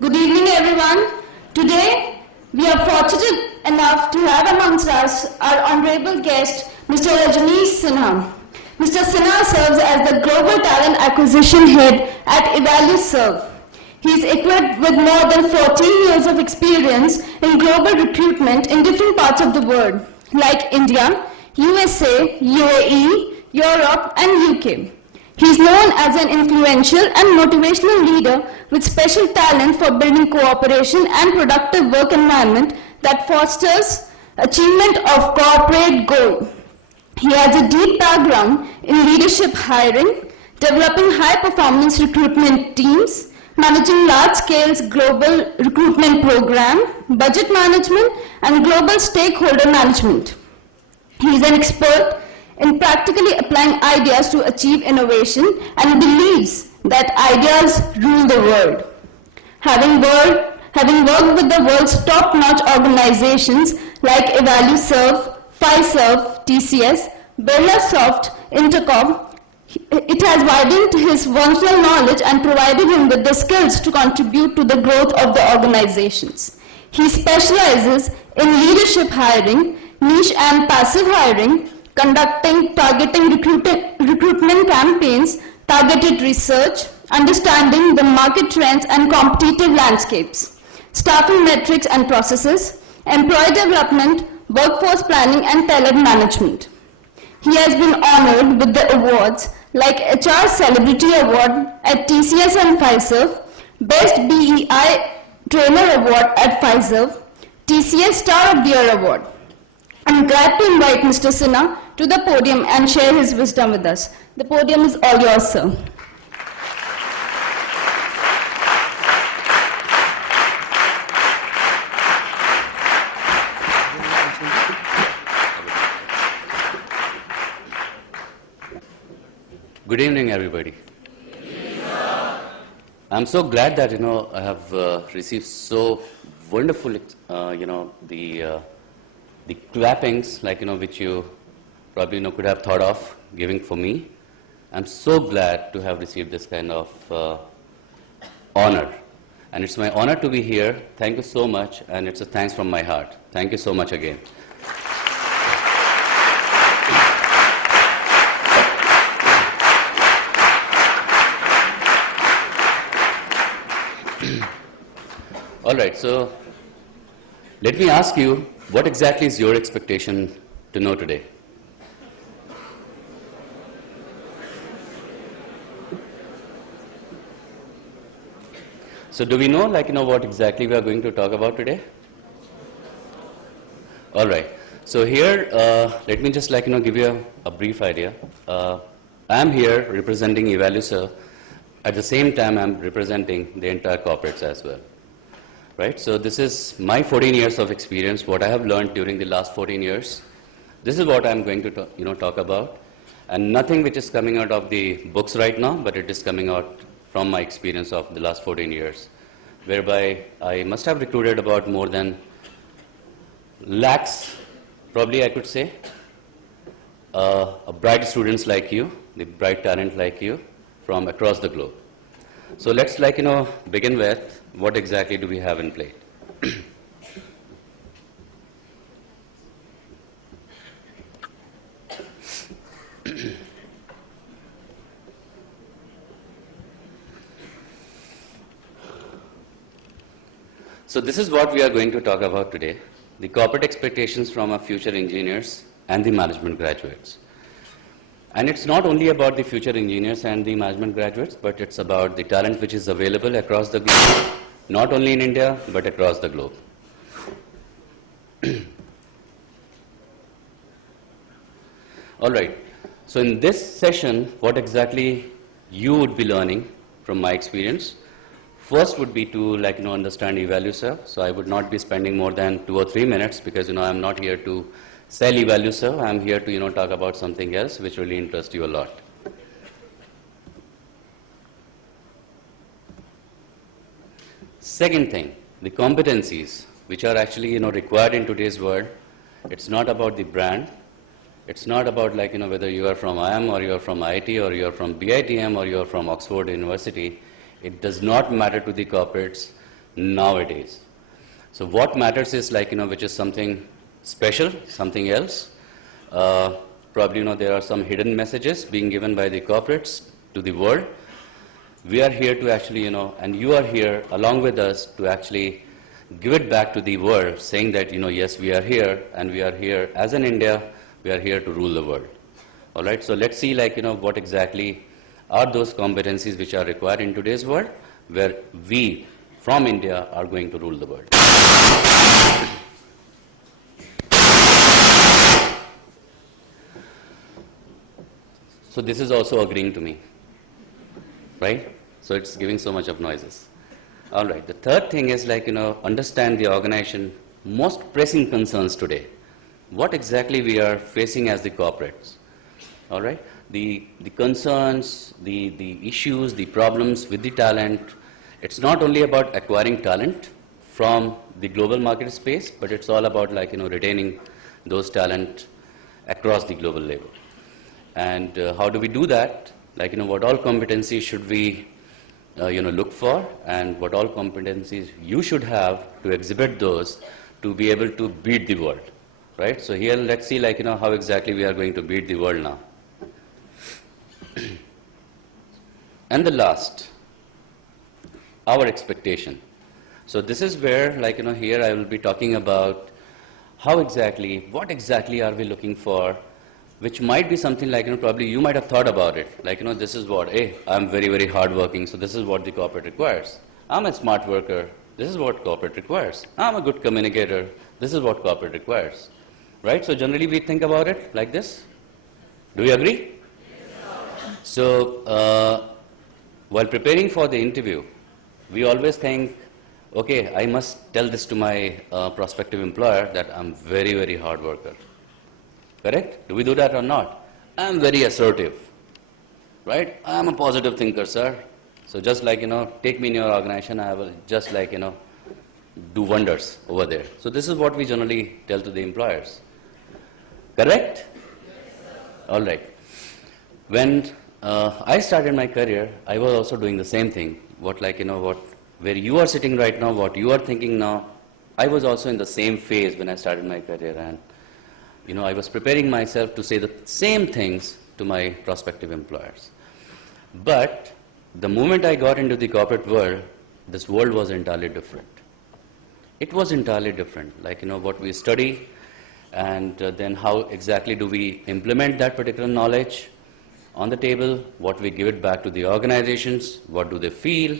Good evening, everyone. Today, we are fortunate enough to have amongst us our honorable guest, Mr. Rajneesh Sinha. Mr. Sinha serves as the Global Talent Acquisition Head at EvaluServe. He is equipped with more than 14 years of experience in global recruitment in different parts of the world, like India, USA, UAE, Europe, and UK. He is known as an influential and motivational leader with special talent for building cooperation and productive work environment that fosters achievement of corporate goal. He has a deep background in leadership hiring, developing high-performance recruitment teams, managing large-scale global recruitment program, budget management, and global stakeholder management. He is an expert in practically applying ideas to achieve innovation and believes that ideas rule the world. Having worked with the world's top-notch organizations like EvaluServe, Fiserv, TCS, Birlasoft, Intercom, it has widened his functional knowledge and provided him with the skills to contribute to the growth of the organizations. He specializes in leadership hiring, niche and passive hiring, targeting recruitment campaigns, targeted research, understanding the market trends and competitive landscapes, staffing metrics and processes, employee development, workforce planning, and talent management. He has been honored with the awards like HR Celebrity Award at TCS and Fiserv, Best BEI Trainer Award at Fiserv, TCS Star of the Year Award. I'm glad to invite Mr. Sinha to the podium and share his wisdom with us. The podium is all yours, sir. Good evening, everybody. I'm so glad that I have received so wonderful the clappings which you probably could have thought of giving for me. I'm so glad to have received this kind of honor, and it's my honor to be here. Thank you so much, and it's a thanks from my heart. Thank you so much again. All right, so let me ask you, what exactly is your expectation to know today? So do we know, what exactly we are going to talk about today? All right. So here, let me just give you a brief idea. I am here representing EvaluServe. At the same time, I'm representing the entire corporates as well. Right? So this is my 14 years of experience, what I have learned during the last 14 years. This is what I'm going to talk about. And nothing which is coming out of the books right now, but it is coming out from my experience of the last 14 years, whereby I must have recruited about more than lakhs, probably I could say, bright students like you, the bright talent like you from across the globe. So let's begin with what exactly do we have in play. So this is what we are going to talk about today, the corporate expectations from our future engineers and the management graduates. And it's not only about the future engineers and the management graduates, but it's about the talent which is available across the globe, not only in India, but across the globe. All right. So in this session, what exactly you would be learning from my experience? First would be to understand EvaluServe. So I would not be spending more than 2 or 3 minutes because I'm not here to sell EvaluServe. I'm here to talk about something else which really interests you a lot. Second thing, the competencies which are actually required in today's world. It's not about the brand. It's not about whether you are from IIM or you are from IIT or you are from BITM or you are from Oxford University. It does not matter to the corporates. nowadays. So what matters is like, which is something special, something else. Probably, there are some hidden messages being given by the corporates to the world. We are here to actually, and you are here along with us to actually give it back to the world, saying that, yes, we are here, and we are here as an India, we are here to rule the world. All right, so let's see, like, what exactly are those competencies which are required in today's world, where we, from India, are going to rule the world. So this is also agreeing to me, right? So it's giving so much of noises. All right, the third thing is like, understand the organization most pressing concerns today. What exactly we are facing as the corporates, all right? The concerns, the issues, the problems with the talent. It's not only about acquiring talent from the global market space, but it's all about like, retaining those talent across the global level. And how do we do that? Like, what all competencies should we, look for, and what all competencies you should have to exhibit those to be able to beat the world, right? So here, let's see, like, how exactly we are going to beat the world now. And the last, our expectation. So this is where, like, here I will be talking about how exactly, what exactly are we looking for, which might be something like, probably you might have thought about it. Like, this is what, hey, I'm very, very hardworking, so this is what the corporate requires. I'm a smart worker, this is what corporate requires. I'm a good communicator, this is what corporate requires. Right? So generally we think about it like this. Do we agree? Yes, so while preparing for the interview, we always think, okay, I must tell this to my prospective employer that I'm very, very hard worker. Correct? Do we do that or not? I'm very assertive, right? I'm a positive thinker, sir. So just like, take me in your organization, I will just like, do wonders over there. So this is what we generally tell to the employers. Correct? Yes, all right. When I started my career, I was also doing the same thing. What like, where you are sitting right now, what you are thinking now, I was also in the same phase when I started my career. And I was preparing myself to say the same things to my prospective employers. But the moment I got into the corporate world, this world was entirely different. It was entirely different. Like, what we study, and then how exactly do we implement that particular knowledge on the table, what we give it back to the organizations, what do they feel,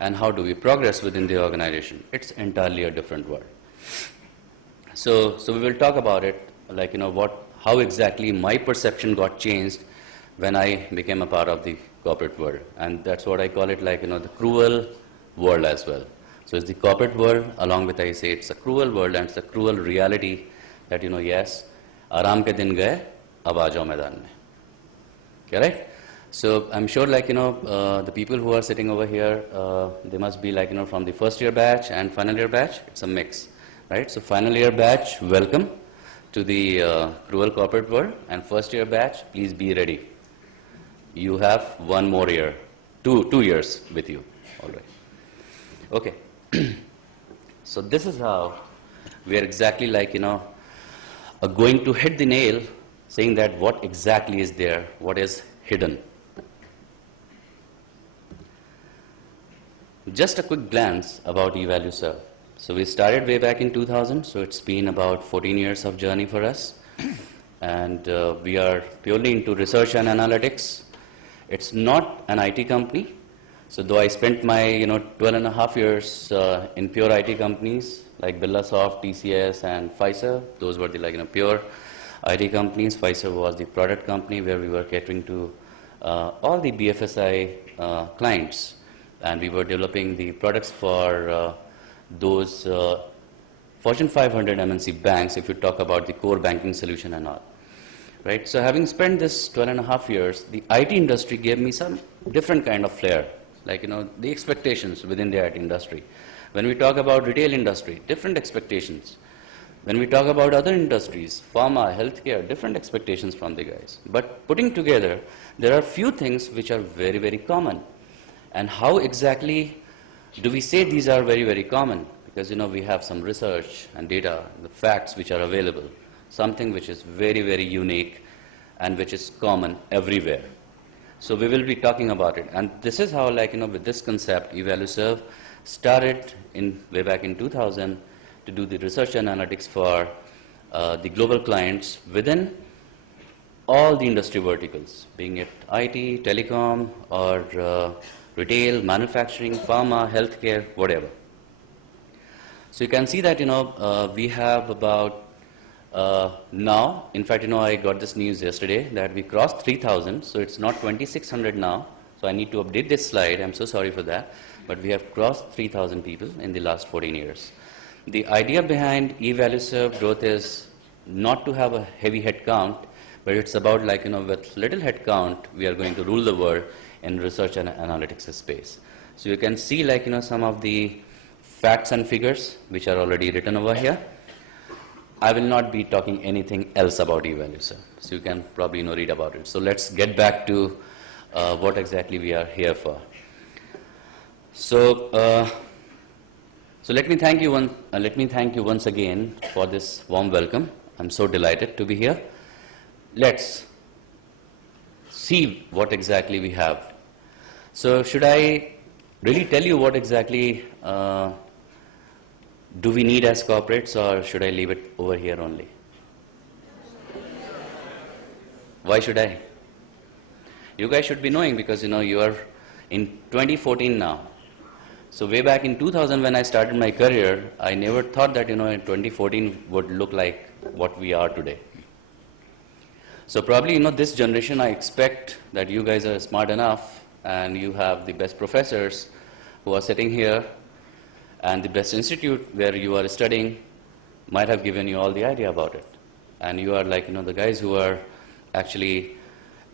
and how do we progress within the organization. It's entirely a different world. So we will talk about it. Like, how exactly my perception got changed when I became a part of the corporate world. And that's what I call it, like, the cruel world as well. So it's the corporate world, along with, I say, it's a cruel world, and it's a cruel reality that, yes, aaram ke din gaye, ab aa jao maidan mein. Correct? So I'm sure, like, the people who are sitting over here, they must be like, from the first year batch and final year batch. It's a mix, right? So final year batch, welcome to the cruel corporate world, and first year batch, please be ready. You have one more year, two years with you. All right. Okay. So this is how we are exactly like, going to hit the nail, saying that what exactly is there, what is hidden. Just a quick glance about eValueServe. So we started way back in 2000, so it's been about 14 years of journey for us. And we are purely into research and analytics. It's not an IT company. So though I spent my 12 and a half years in pure IT companies like Birlasoft, TCS, and Pfizer, those were the pure IT companies. Pfizer was the product company where we were catering to all the BFSI clients, and we were developing the products for those Fortune 500 MNC banks, if you talk about the core banking solution and all. Right? So having spent this 12 and a half years, the IT industry gave me some different kind of flair, like, the expectations within the IT industry. When we talk about retail industry, different expectations. When we talk about other industries, pharma, healthcare, different expectations from the guys. But putting together, there are few things which are very, very common. And how exactly Do we say these are very, very common? Because, we have some research and data, the facts which are available, something which is very, very unique and which is common everywhere. So we will be talking about it. And this is how, with this concept, EvalueServe started way back in 2000 to do the research and analytics for the global clients within all the industry verticals, being it IT, telecom, or retail, manufacturing, pharma, healthcare, whatever. So you can see that, we have about now, in fact, I got this news yesterday that we crossed 3,000, so it's not 2,600 now. So I need to update this slide. I'm so sorry for that. But we have crossed 3,000 people in the last 14 years. The idea behind EvalueServe growth is not to have a heavy head count, but it's about with little head count, we are going to rule the world in research and analytics space. So you can see some of the facts and figures which are already written over here. I will not be talking anything else about EvalueServe, so you can probably read about it. So let's get back to what exactly we are here for. So, let me thank you once again for this warm welcome. I'm so delighted to be here. Let's see what exactly we have. So should I really tell you what exactly do we need as corporates, or should I leave it over here only? Why should I? You guys should be knowing, because you are in 2014 now. So way back in 2000 when I started my career, I never thought that in 2014 would look like what we are today. So probably this generation, I expect that you guys are smart enough and you have the best professors who are sitting here, and the best institute where you are studying might have given you all the idea about it. And you are the guys who are actually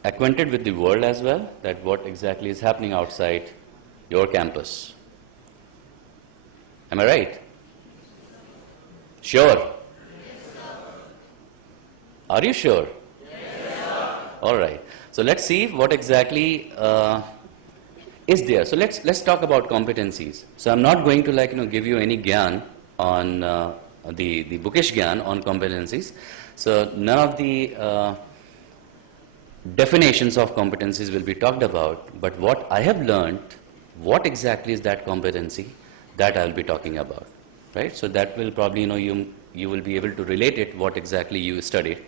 acquainted with the world as well, that what exactly is happening outside your campus. Am I right? Sure? Yes, sir. Are you sure? Yes, sir. All right. So let's see what exactly is there. So let's talk about competencies. So I'm not going to give you any gyan on the bookish gyan on competencies. So none of the definitions of competencies will be talked about, but what I have learned, what exactly is that competency, that I will be talking about, right? So that will probably, you will be able to relate it, what exactly you studied,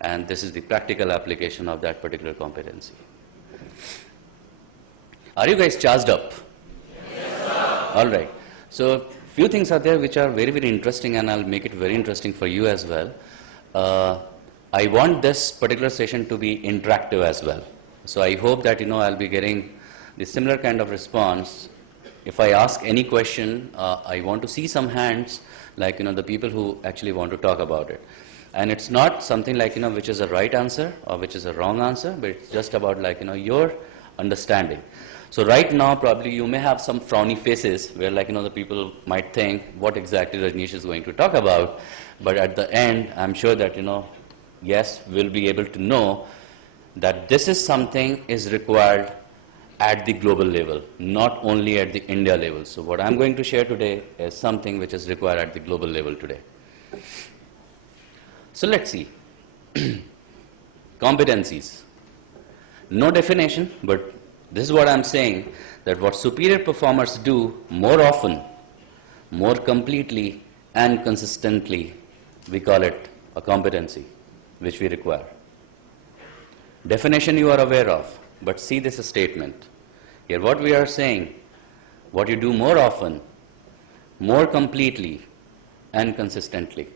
and this is the practical application of that particular competency. Are you guys charged up? Yes, sir. All right. So few things are there which are very, very interesting, and I'll make it very interesting for you as well. I want this particular session to be interactive as well. So I hope that, I'll be getting the similar kind of response. If I ask any question, I want to see some hands, the people who actually want to talk about it. And it's not something which is a right answer or which is a wrong answer, but it's just about your understanding. So right now, probably you may have some frowny faces where the people might think what exactly Rajneesh is going to talk about. But at the end, I'm sure that, yes, we'll be able to know that this is something is required at the global level, not only at the India level. So what I'm going to share today is something which is required at the global level today. So let's see. Competencies. No definition, but this is what I'm saying, that what superior performers do more often, more completely and consistently, we call it a competency which we require. Definition you are aware of, but see this statement. Here what we are saying, what you do more often, more completely and consistently.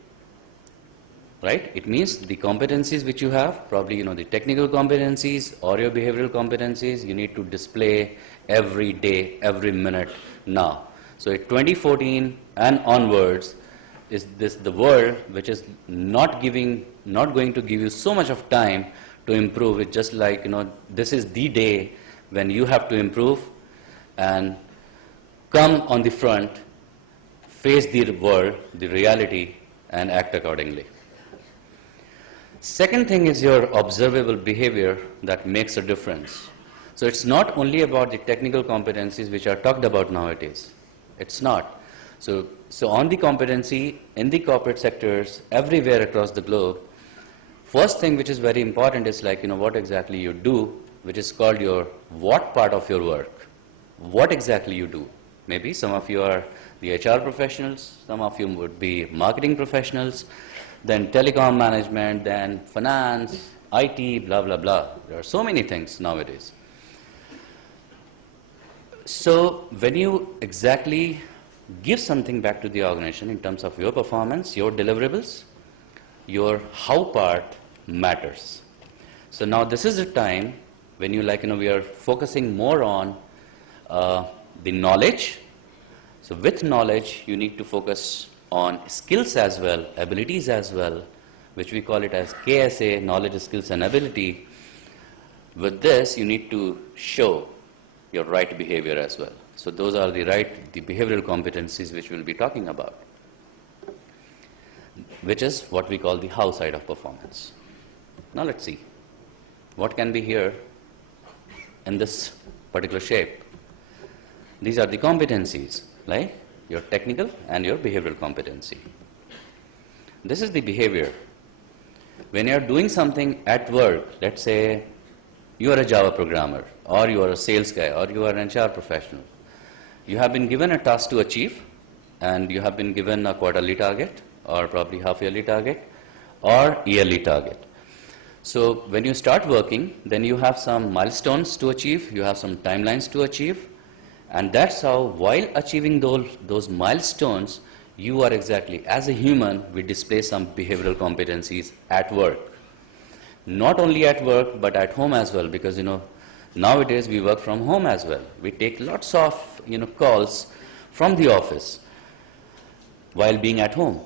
Right? It means the competencies which you have, probably the technical competencies or your behavioral competencies, you need to display every day, every minute now. So in 2014 and onwards, is this the world which is not going to give you so much of time to improve. It's just this is the day when you have to improve and come on the front, face the world, the reality, and act accordingly. Second thing is your observable behavior that makes a difference. So it's not only about the technical competencies which are talked about nowadays. It's not. So on the competency in the corporate sectors everywhere across the globe, first thing which is very important is like, what exactly you do, which is called your what part of your work. What exactly you do. Maybe some of you are the HR professionals, some of you would be marketing professionals, then telecom management, then finance, IT, blah, blah, blah. There are so many things nowadays. So when you exactly give something back to the organization in terms of your performance, your deliverables, your how part matters. So now this is the time when you we are focusing more on the knowledge. So with knowledge, you need to focus on skills as well, abilities as well, which we call it as KSA, knowledge, skills, and ability. With this, you need to show your right behavior as well. So those are the behavioral competencies which we'll be talking about, which is what we call the how side of performance. Now let's see what can be here in this particular shape. These are the competencies, like your technical and your behavioral competency. This is the behavior. When you are doing something at work, let's say you are a Java programmer, or you are a sales guy, or you are an HR professional. You have been given a task to achieve, and you have been given a quarterly target, or probably half-yearly target, or yearly target. So when you start working, then you have some milestones to achieve, you have some timelines to achieve, and that's how, while achieving those milestones, you are exactly, as a human, we display some behavioral competencies at work. Not only at work, but at home as well, because nowadays we work from home as well. We take lots of calls from the office while being at home.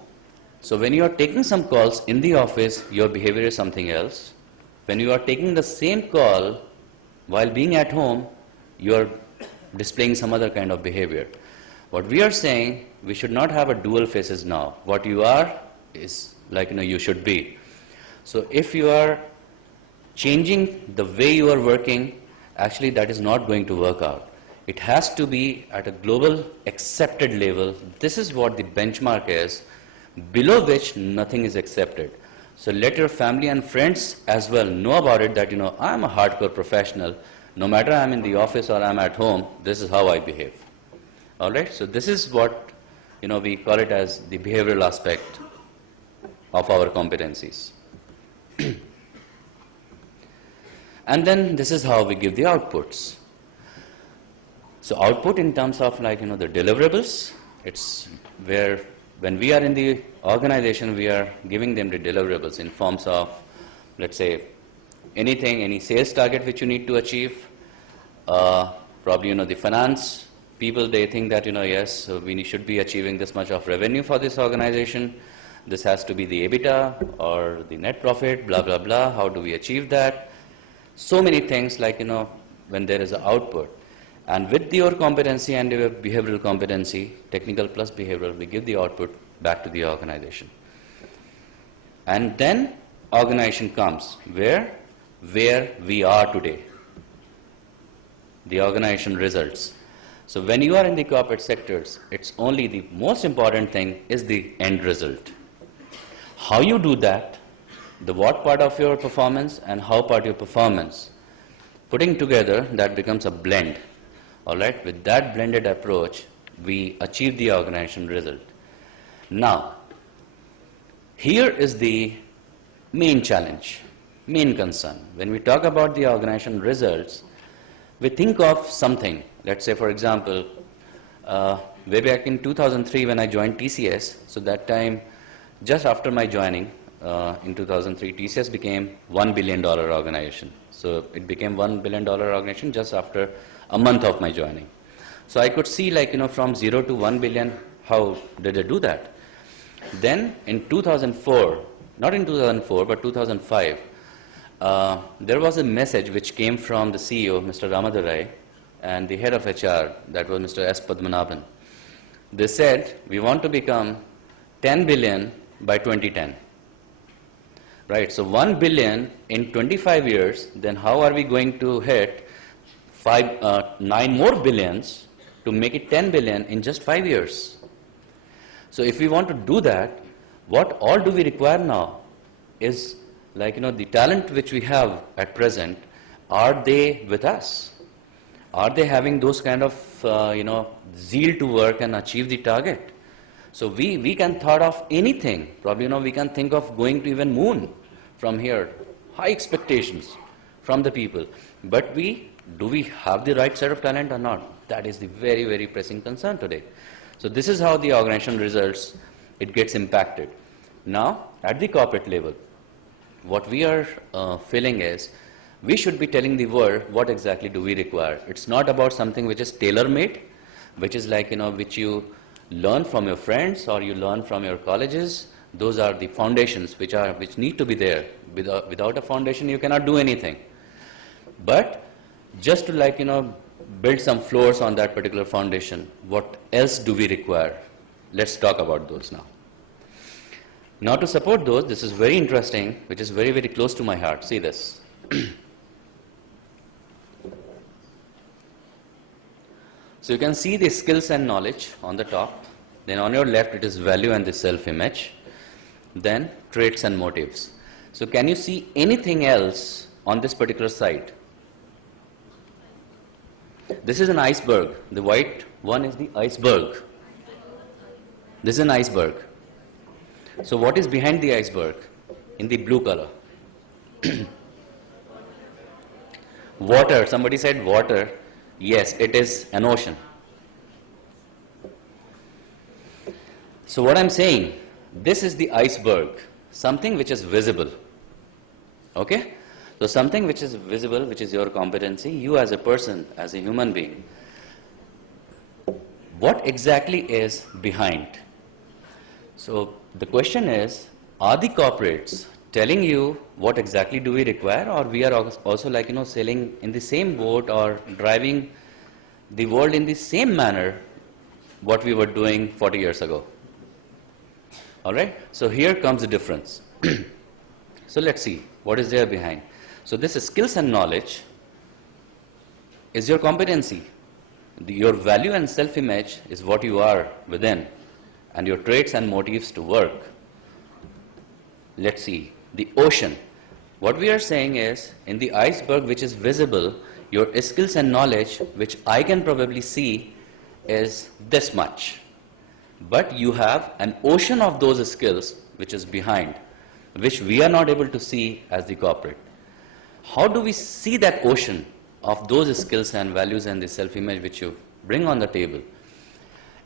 So when you are taking some calls in the office, your behavior is something else. When you are taking the same call while being at home, you are displaying some other kind of behavior. What we are saying, we should not have a dual faces now. What you are is you should be. So if you are changing the way you are working, actually that is not going to work out. It has to be at a global accepted level. This is what the benchmark is, below which nothing is accepted. So let your family and friends as well know about it, that I'm a hardcore professional. No matter I'm in the office or I'm at home, this is how I behave. All right, so this is what we call it as the behavioral aspect of our competencies. And then this is how we give the outputs. So output in terms of the deliverables, it's where when we are in the organization, we are giving them the deliverables in forms of, let's say, anything, any sales target which you need to achieve. Probably the finance people, they think that yes, so we should be achieving this much of revenue for this organization. This has to be the EBITDA or the net profit, blah, blah, blah. How do we achieve that? So many things when there is an output. And with your competency and your behavioral competency, technical plus behavioral, we give the output back to the organization. And then organization comes where we are today. The organization results. So when you are in the corporate sectors, it's only the most important thing is the end result. How you do that, the what part of your performance and how part your performance, putting together, that becomes a blend. All right, with that blended approach, we achieve the organization result. Now, here is the main challenge, main concern. When we talk about the organization results, we think of something. Let's say, for example, way back in 2003 when I joined TCS, so that time, just after my joining, in 2003, TCS became $1 billion organization. So it became $1 billion organization just after a month of my joining. So I could see from 0 to 1 billion, how did I do that? Then in 2004, not in 2004, but 2005, there was a message which came from the CEO, Mr. Ramadurai, and the head of HR, that was Mr. S. Padmanabhan. They said, we want to become 10 billion by 2010. Right, so 1 billion in 25 years, then how are we going to hit 9 more billions to make it 10 billion in just 5 years. So if we want to do that, what all do we require now is like, the talent which we have at present, are they with us? Are they having those kind of, zeal to work and achieve the target? So we can thought of anything. Probably, we can think of going to even moon from here. High expectations from the people. But do we have the right set of talent or not? That is the very, very pressing concern today. So this is how the organization results, it gets impacted. Now, at the corporate level, what we are feeling is, we should be telling the world what exactly do we require. It's not about something which is tailor-made, which is like, which you learn from your friends or you learn from your colleges. Those are the foundations which need to be there. Without a foundation, you cannot do anything. But just to build some floors on that particular foundation, what else do we require? Let's talk about those now. Now to support those, this is very interesting, which is very, very close to my heart. See this. So you can see the skills and knowledge on the top. Then on your left, it is value and the self-image. Then traits and motives. So can you see anything else on this particular side? This is an iceberg. The white one is the iceberg. This is an iceberg. So what is behind the iceberg in the blue color? Water. Somebody said water. Yes, it is an ocean. So what I'm saying, this is the iceberg, something which is visible. Okay? So something which is visible, which is your competency, you as a person, as a human being. What exactly is behind? So the question is, are the corporates telling you what exactly do we require, or we are also sailing in the same boat or driving the world in the same manner what we were doing 40 years ago? All right? So here comes the difference. So let's see what is there behind. So this is skills and knowledge is your competency. Your value and self-image is what you are within, and your traits and motives to work. Let's see. The ocean. What we are saying is, in the iceberg which is visible, your skills and knowledge, which I can probably see, is this much. But you have an ocean of those skills which is behind, which we are not able to see as the corporate. How do we see that ocean of those skills and values and the self-image which you bring on the table?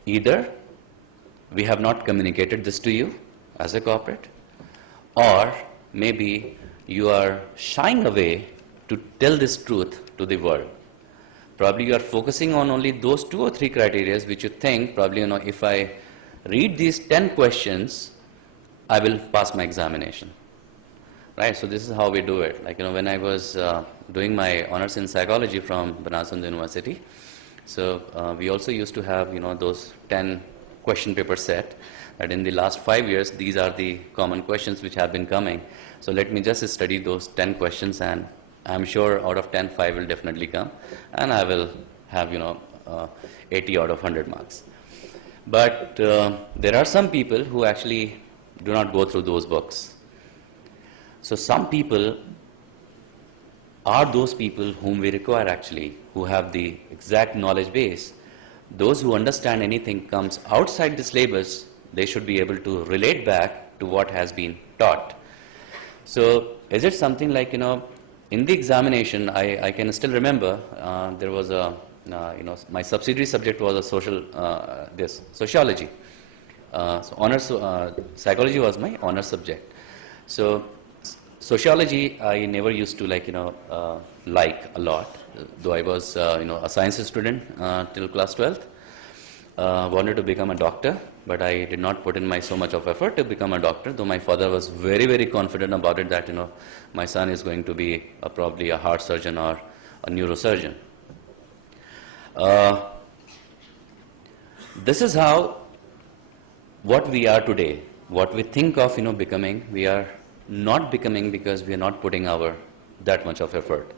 Either we have not communicated this to you as a corporate, or maybe you are shying away to tell this truth to the world. Probably you are focusing on only those 2 or 3 criteria which you think, probably, if I read these 10 questions, I will pass my examination. Right, so this is how we do it. When I was doing my honors in psychology from Banaras Hindu University, so we also used to have, those 10 question paper set, that in the last 5 years, these are the common questions which have been coming. So let me just study those 10 questions, and I'm sure out of 10, 5 will definitely come, and I will have, 80 out of 100 marks. But there are some people who actually do not go through those books. So some people are those people whom we require actually, who have the exact knowledge base. Those who understand anything comes outside the syllabus, they should be able to relate back to what has been taught. So is it something like, in the examination, I can still remember there was a, my subsidiary subject was a sociology. Psychology was my honors subject. So sociology I never used to like a lot, though I was a science student till class 12th. Wanted to become a doctor, but I did not put in so much of effort to become a doctor, though my father was very, very confident about it that my son is going to be probably a heart surgeon or a neurosurgeon. This is how what we are today, what we think of becoming, we are not becoming because we are not putting that much of effort.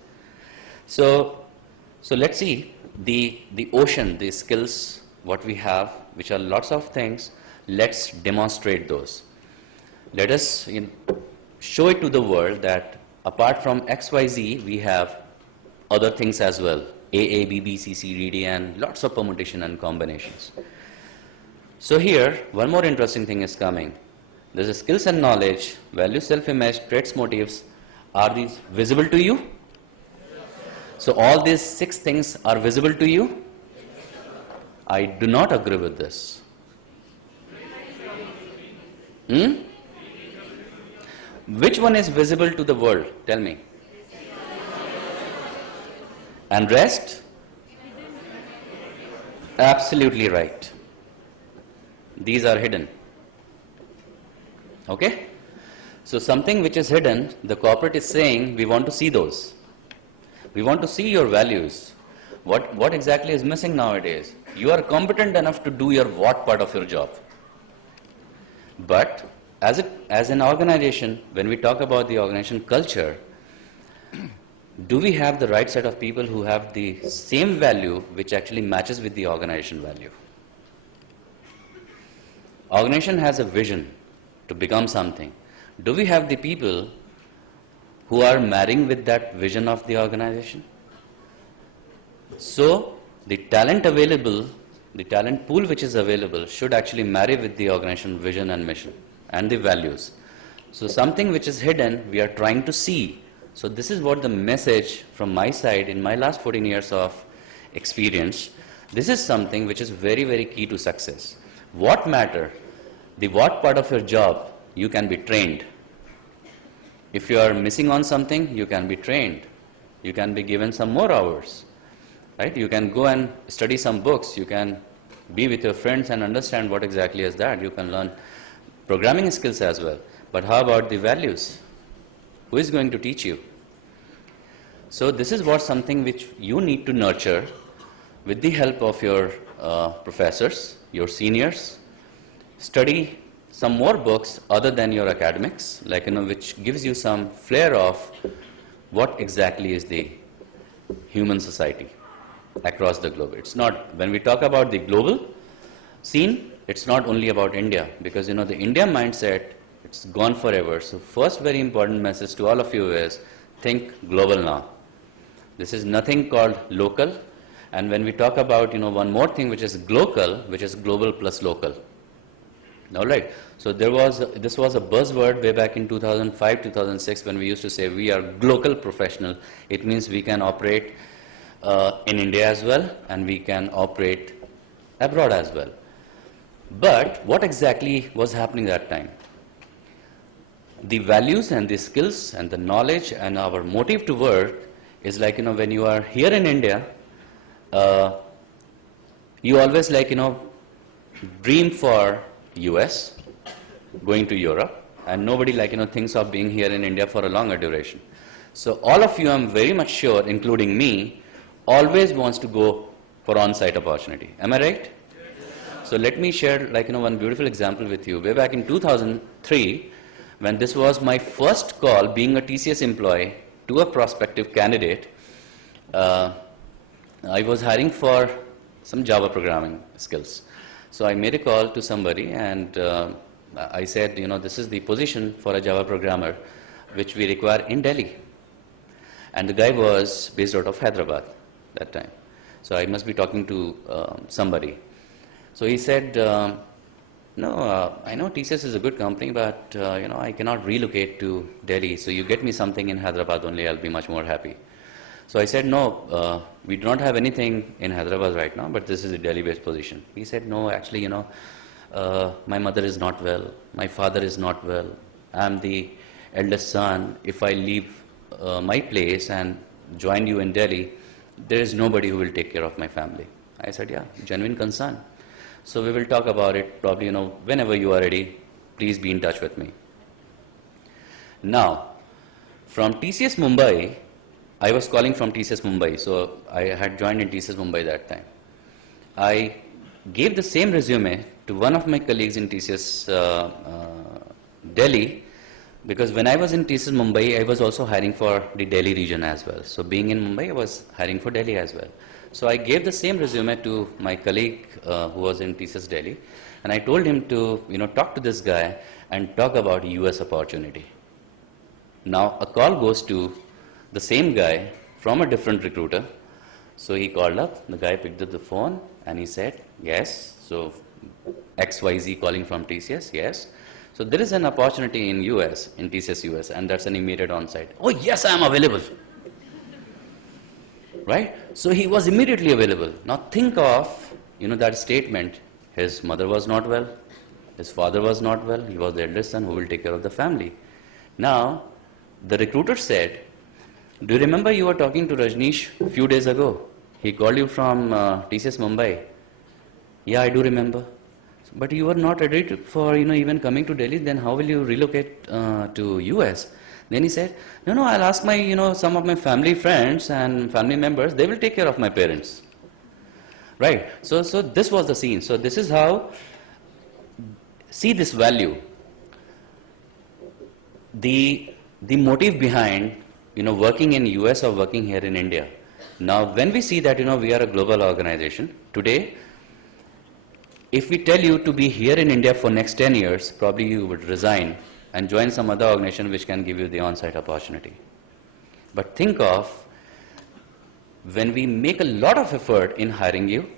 So let's see the ocean, the skills, what we have, which are lots of things, let's demonstrate those. Let us show it to the world that apart from XYZ, we have other things as well. AA, BB, CC, DD, and lots of permutation and combinations. So here, one more interesting thing is coming. There's a skills and knowledge, value, self-image, traits, motives. Are these visible to you? So all these 6 things are visible to you? I do not agree with this. Which one is visible to the world? Tell me. And rest? Absolutely right. These are hidden. Okay? So something which is hidden, the corporate is saying, we want to see those. We want to see your values. What exactly is missing nowadays? You are competent enough to do your what part of your job. But as an organization, when we talk about the organization culture, do we have the right set of people who have the same value which actually matches with the organization value? Organization has a vision to become something. Do we have the people who are marrying with that vision of the organization? So the talent available, the talent pool which is available should actually marry with the organization vision and mission and the values. So something which is hidden, we are trying to see. So this is what the message from my side in my last 14 years of experience. This is something which is very, very key to success. What matter? The what part of your job, you can be trained. If you are missing on something, you can be trained. You can be given some more hours. Right? You can go and study some books. You can be with your friends and understand what exactly is that. You can learn programming skills as well. But how about the values? Who is going to teach you? So this is what something which you need to nurture with the help of your professors, your seniors. Study some more books other than your academics, like which gives you some flair of what exactly is the human society across the globe. It's not, when we talk about the global scene, it's not only about India, because the India mindset, it's gone forever. So first very important message to all of you is think global now. This is nothing called local. And when we talk about one more thing which is global, which is global plus local. All right. So this was a buzzword way back in 2005, 2006 when we used to say we are global professional. It means we can operate in India as well, and we can operate abroad as well. But what exactly was happening that time? The values and the skills and the knowledge and our motive to work is like, when you are here in India, you always dream for US, going to Europe, and nobody thinks of being here in India for a longer duration. So all of you, I'm very much sure, including me, always wants to go for on-site opportunity. Am I right? Yes. So let me share one beautiful example with you. Way back in 2003, when this was my first call being a TCS employee to a prospective candidate, I was hiring for some Java programming skills. So I made a call to somebody and I said, this is the position for a Java programmer which we require in Delhi. And the guy was based out of Hyderabad that time. So I must be talking to somebody. So he said, no, I know TCS is a good company, but I cannot relocate to Delhi. So you get me something in Hyderabad only, I'll be much more happy. So I said, no, we do not have anything in Hyderabad right now, but this is a Delhi-based position. He said, no, actually, my mother is not well, my father is not well, I'm the eldest son. If I leave my place and join you in Delhi, there is nobody who will take care of my family. I said, yeah, genuine concern. So we will talk about it probably, whenever you are ready, please be in touch with me. Now, from TCS Mumbai, I was calling from TCS Mumbai, so I had joined in TCS Mumbai that time. I gave the same resume to one of my colleagues in TCS Delhi, because when I was in TCS Mumbai, I was also hiring for the Delhi region as well. So being in Mumbai, I was hiring for Delhi as well. So I gave the same resume to my colleague who was in TCS Delhi, and I told him to, talk to this guy and talk about US opportunity. Now a call goes to the same guy from a different recruiter. So he called up, the guy picked up the phone and he said, yes. So XYZ calling from TCS, yes. So there is an opportunity in US, in TCS US, and that's an immediate on-site. Oh yes, I am available. Right? So he was immediately available. Now think of, that statement. His mother was not well, his father was not well, he was the eldest son who will take care of the family. Now, the recruiter said, do you remember you were talking to Rajneesh a few days ago? He called you from TCS Mumbai. Yeah, I do remember. But you were not ready for even coming to Delhi, then how will you relocate to US? Then he said, no, I'll ask my, some of my family friends and family members, they will take care of my parents. Right? So this was the scene. So this is how, see this value. The motive behind, working in US or working here in India. Now, when we see that, we are a global organization, today, if we tell you to be here in India for next 10 years, probably you would resign and join some other organization which can give you the on-site opportunity. But think of when we make a lot of effort in hiring you,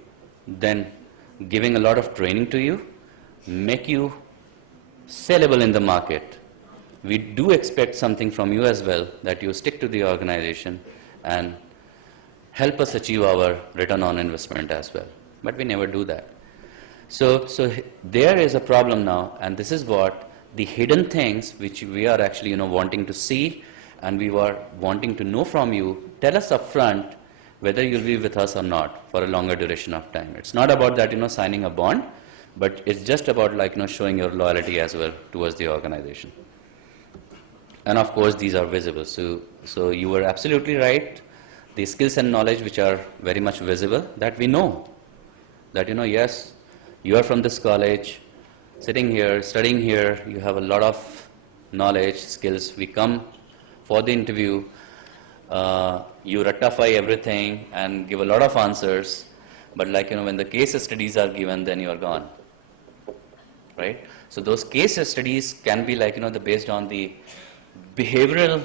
then giving a lot of training to you, make you sellable in the market. We do expect something from you as well, that you stick to the organization and help us achieve our return on investment as well. But we never do that. So there is a problem now, and this is what the hidden things which we are actually wanting to see, and we were wanting to know from you. Tell us upfront whether you'll be with us or not for a longer duration of time. It's not about that signing a bond, but it's just about showing your loyalty as well towards the organization. And of course these are visible. So you were absolutely right. The skills and knowledge which are very much visible, that we know that yes, you are from this college, sitting here, studying here, you have a lot of knowledge, skills. We come for the interview, you ratify everything and give a lot of answers, but when the case studies are given, then you are gone, right? So those case studies can be based on the behavioral,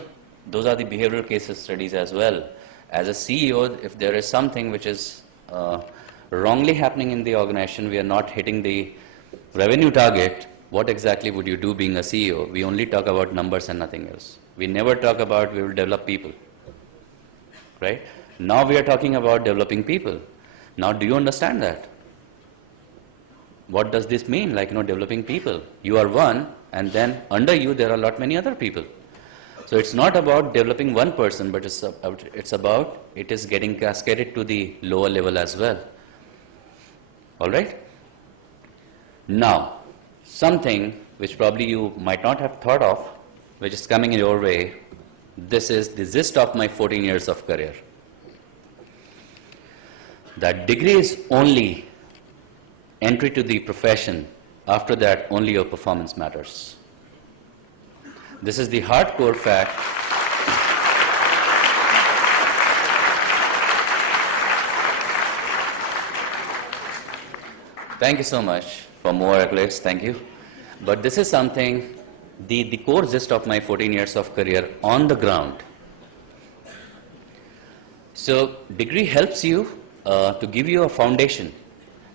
those are the behavioral case studies as well. As a CEO, if there is something which is wrongly happening in the organization, we are not hitting the revenue target, what exactly would you do being a CEO? We only talk about numbers and nothing else. We never talk about we will develop people, right? Now we are talking about developing people. Now do you understand that? What does this mean, developing people? You are one, and then under you there are a lot many other people. So it's not about developing one person, but it's about it is getting cascaded to the lower level as well. All right? Now, something which probably you might not have thought of, which is coming in your way, this is the gist of my 14 years of career. That degree is only entry to the profession. After that, only your performance matters. This is the hardcore fact. Thank you so much for more accolades, thank you. But this is something, the core gist of my 14 years of career on the ground. So degree helps you to give you a foundation,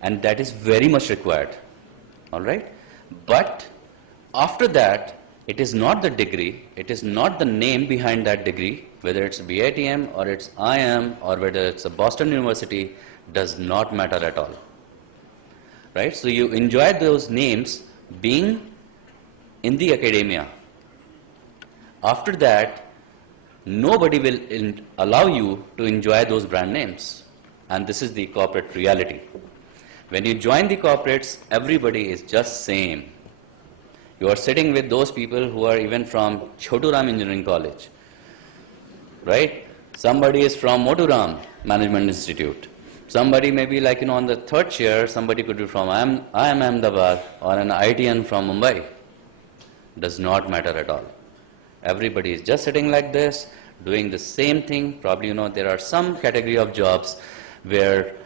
and that is very much required, all right? But after that, it is not the degree, it is not the name behind that degree, whether it's BITM or it's IIM or whether it's a Boston University, does not matter at all. Right? So you enjoy those names being in the academia. After that, nobody will allow you to enjoy those brand names. And this is the corporate reality. When you join the corporates, everybody is just same. You are sitting with those people who are even from Chotu Ram Engineering College, right? Somebody is from Motu Ram Management Institute. Somebody may be on the third chair, somebody could be from IIM Ahmedabad or an IITian from Mumbai. Does not matter at all. Everybody is just sitting like this, doing the same thing. Probably, there are some category of jobs where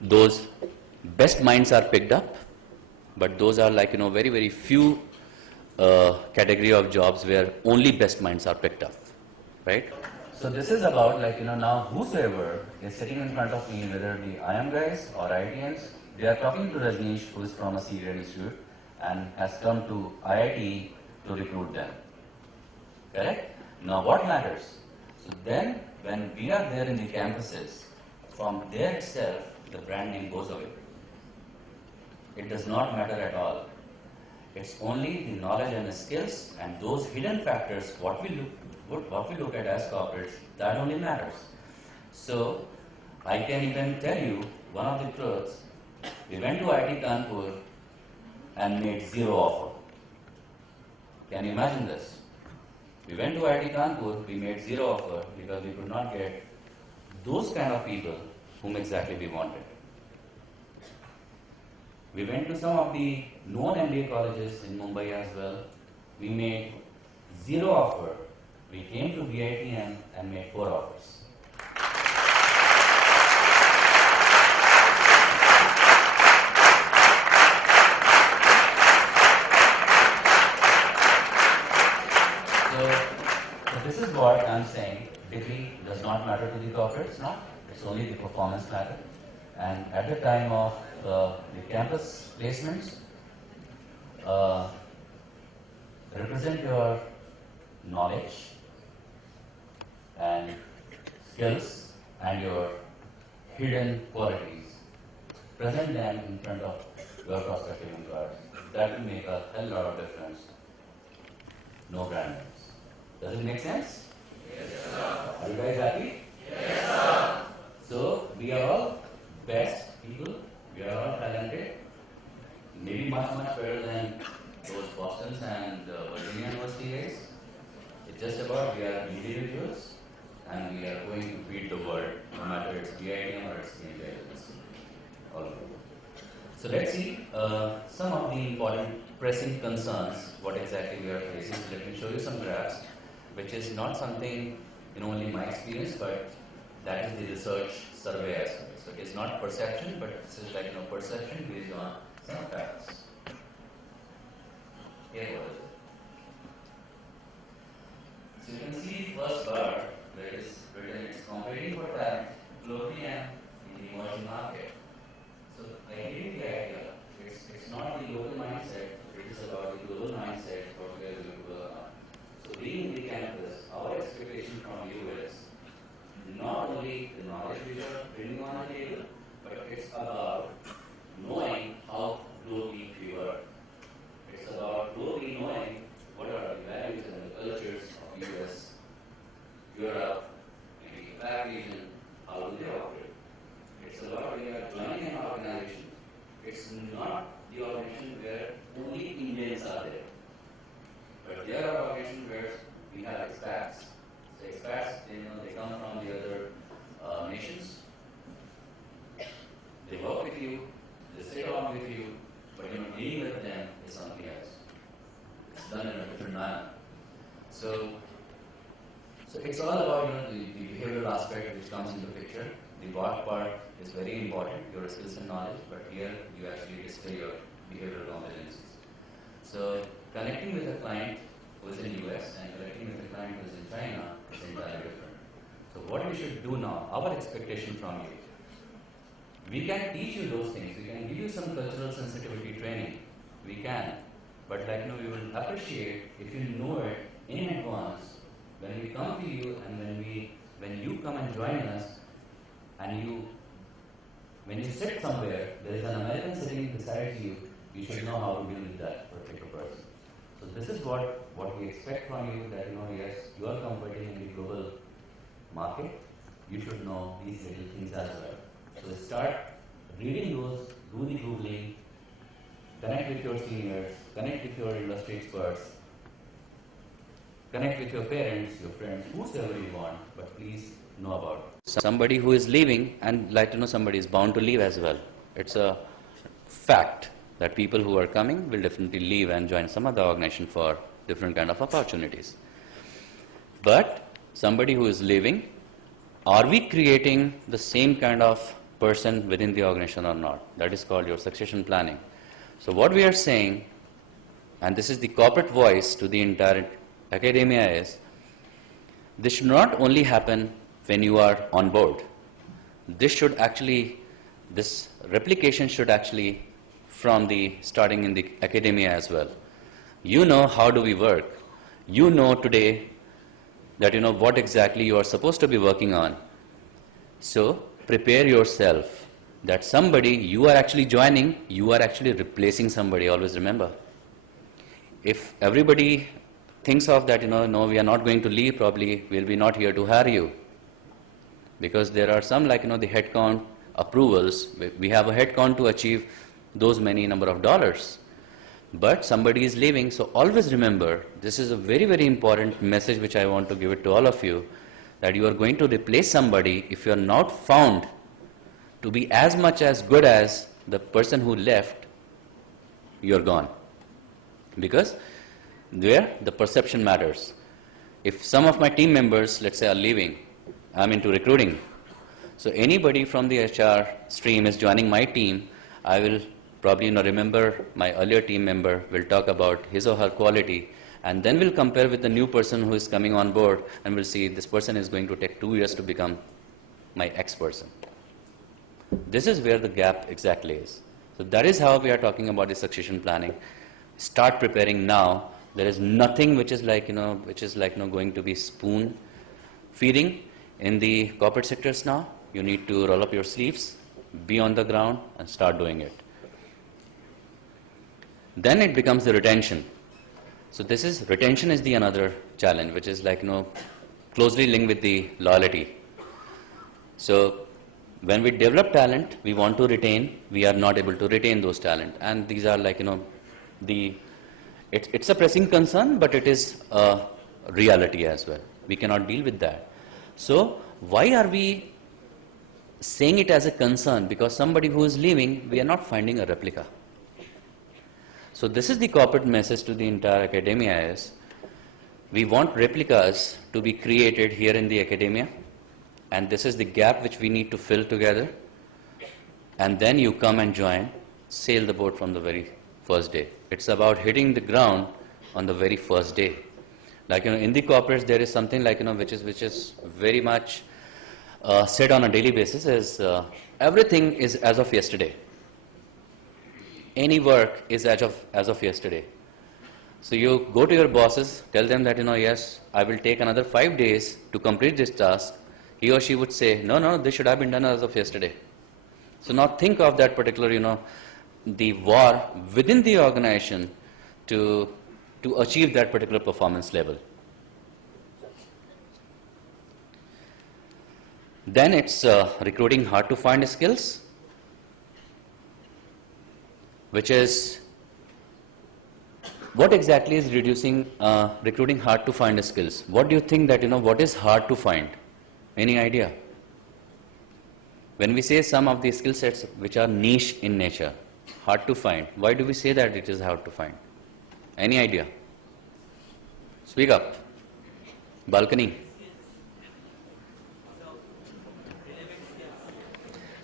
those best minds are picked up, but those are like, very, very few category of jobs where only best minds are picked up, right? So this is about like, now whosoever is sitting in front of me, whether the IIM guys or IITians, they are talking to Rajneesh, who is from a Syrian institute and has come to IIT to recruit them. Correct? Now what matters? So then when we are there in the campuses, from there itself, the brand name goes away. It does not matter at all. It's only the knowledge and the skills and those hidden factors, what we look at as corporates, that only matters. So I can even tell you one of the truths. We went to IIT Kanpur and made 0 offer. Can you imagine this? We went to IIT Kanpur, we made 0 offer because we could not get those kind of people whom exactly we wanted. We went to some of the known MBA colleges in Mumbai as well. We made 0 offer. We came to VITM and made 4 offers. So this is what I'm saying. Degree does not matter to the corporates now. It's only the performance matter. And at the time of the campus placements, represent your knowledge and skills and your hidden qualities. Present them in front of your prospective employers. That will make a hell lot of difference. No brand names. Does it make sense? Yes, sir. Are you guys happy? Yes, sir. So we are all best people. We are all talented. Maybe much better than those Bostons and Virginia University guys. It's just about we are individuals and we are going to beat the world, no matter it's VITM or it's India. All of it. So let's see some of the important pressing concerns, what exactly we are facing. Let me show you some graphs, which is not something, only my experience, but that is the research survey as well. So it is not perception, but this is like, perception based on some facts. Here what is it? So you can see the first bar where it is written it's competing for talent globally and in the emerging market. So I gave you the idea. It's not the local mindset, it is about the global mindset what we are going to work on. So being in the campus, our expectation from you is not only the knowledge we are bringing on the table, but it's about knowing how globally we work. It's about globally knowing what are the values and the cultures of US, Europe, maybe the PAC region, how do they operate. It's about when you are joining an organization, it's not the organization where only Indians are there. But there are organizations where we have expats. So expats, they come from the other nations. They work with you, they sit on with you, but dealing with them is something else. It's done in a different manner. So it's all about the behavioral aspect which comes into the picture. The what part is very important, your skills and knowledge, but here you actually display your behavioral competencies. So connecting with a client who is in US and connecting with a client who is in China is entirely different. So what we should do now, our expectation from you, we can teach you those things, we can give you some cultural sensitivity training, we can, but we will appreciate if you know it in advance when we come to you and when you come and join us and when you sit somewhere, there is an American sitting beside you, you should know how to deal with that particular person. So this is what we expect from you, that yes, you are competing in the global market, you should know these little things as well. So start reading those, do the Googling, connect with your seniors, connect with your industry experts, connect with your parents, your friends, whosoever you want, but please know about it. Somebody who is leaving and somebody is bound to leave as well. It's a fact that people who are coming will definitely leave and join some other organization for different kind of opportunities. But somebody who is leaving are we creating the same kind of person within the organization or not? That is called your succession planning. So what we are saying, and this is the corporate voice to the entire academia, is this should not only happen when you are on board. This replication should actually from the starting in the academia as well. You know how do we work. You know today that you know what exactly you are supposed to be working on. So prepare yourself that somebody you are actually joining, you are actually replacing somebody. Always remember. If everybody thinks of that, no, we are not going to leave, probably we'll be not here to hire you. Because there are some the headcount approvals. We have a headcount to achieve those many number of dollars. But somebody is leaving, so always remember, this is a very, very important message which I want to give it to all of you, that you are going to replace somebody if you are not found to be as much as good as the person who left, you are gone. Because there the perception matters. If some of my team members, let's say, are leaving, I'm into recruiting. So anybody from the HR stream is joining my team, I will probably remember my earlier team member, will talk about his or her quality, and then we'll compare with the new person who is coming on board, and we'll see this person is going to take 2 years to become my X person. This is where the gap exactly is. So that is how we are talking about the succession planning. Start preparing now. There is nothing which is going to be spoon feeding in the corporate sectors now. You need to roll up your sleeves, be on the ground, and start doing it. Then it becomes the retention. So retention is the another challenge, which is closely linked with the loyalty. So when we develop talent, we want to retain, we are not able to retain those talent. And these are it's a pressing concern, but it is a reality as well. We cannot deal with that. So why are we saying it as a concern? Because somebody who is leaving, we are not finding a replica. So this is the corporate message to the entire academia is, we want replicas to be created here in the academia, and this is the gap which we need to fill together, and then you come and join, sail the boat from the very first day. It's about hitting the ground on the very first day. In the corporates there is something which is very much said on a daily basis is everything is as of yesterday. Any work is as of yesterday. So you go to your bosses, tell them that yes, I will take another 5 days to complete this task. He or she would say, no, this should have been done as of yesterday. So now think of that particular the war within the organization to achieve that particular performance level. Then it's recruiting hard to find skills, which is what exactly is recruiting hard to find skills. What do you think that what is hard to find? Any idea? When we say some of the skill sets which are niche in nature, hard to find, why do we say that it is hard to find? Any idea? Speak up. Balcony.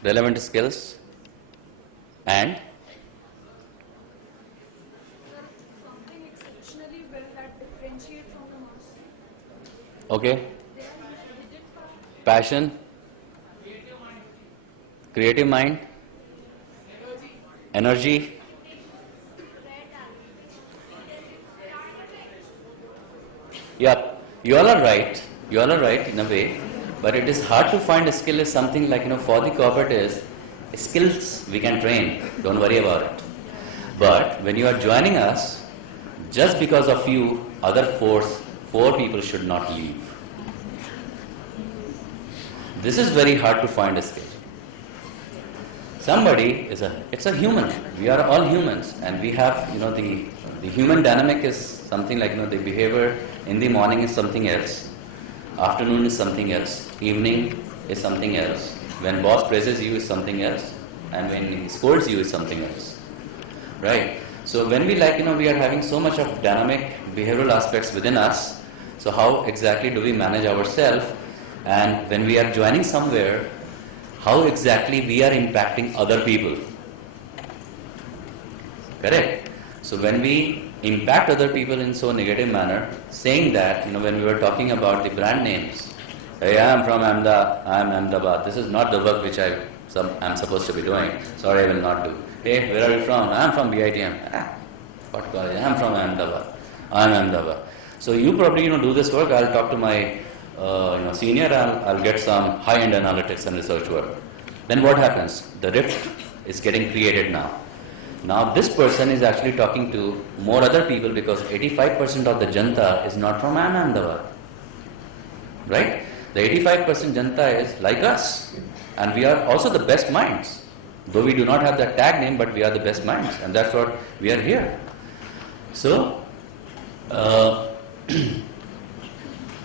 Relevant skills and something exceptionally well that differentiates from the mass. okay. Passion, creative mind, energy. Yeah, you all are right. You all are right in a way, but it is hard to find a skill is something for the corporate is skills we can train. Don't worry about it. But when you are joining us, just because of you, other four people should not leave. This is very hard to find a skill. Somebody it's a human. We are all humans, and we have the human dynamic is something the behavior in the morning is something else, afternoon is something else, evening is something else. When boss praises you is something else, and when he scolds you is something else, right? So when we we are having so much of dynamic behavioral aspects within us. So how exactly do we manage ourselves? And when we are joining somewhere, how exactly we are impacting other people. Correct? So when we impact other people in so negative manner, saying that, when we were talking about the brand names, hey, I am from Ahmedabad. This is not the work which I'm supposed to be doing. Sorry, I will not do. Hey, where are you from? I am from BITM. What college? I am from Ahmedabad. I am Ahmedabad. So you probably do this work. I'll talk to my senior. I'll get some high-end analytics and research work. Then what happens? The rift is getting created now. Now this person is actually talking to more other people because 85% of the Janta is not from Ahmedabad. Right? The 85% Janta is like us. And we are also the best minds. Though we do not have that tag name, but we are the best minds. And that's what we are here. So,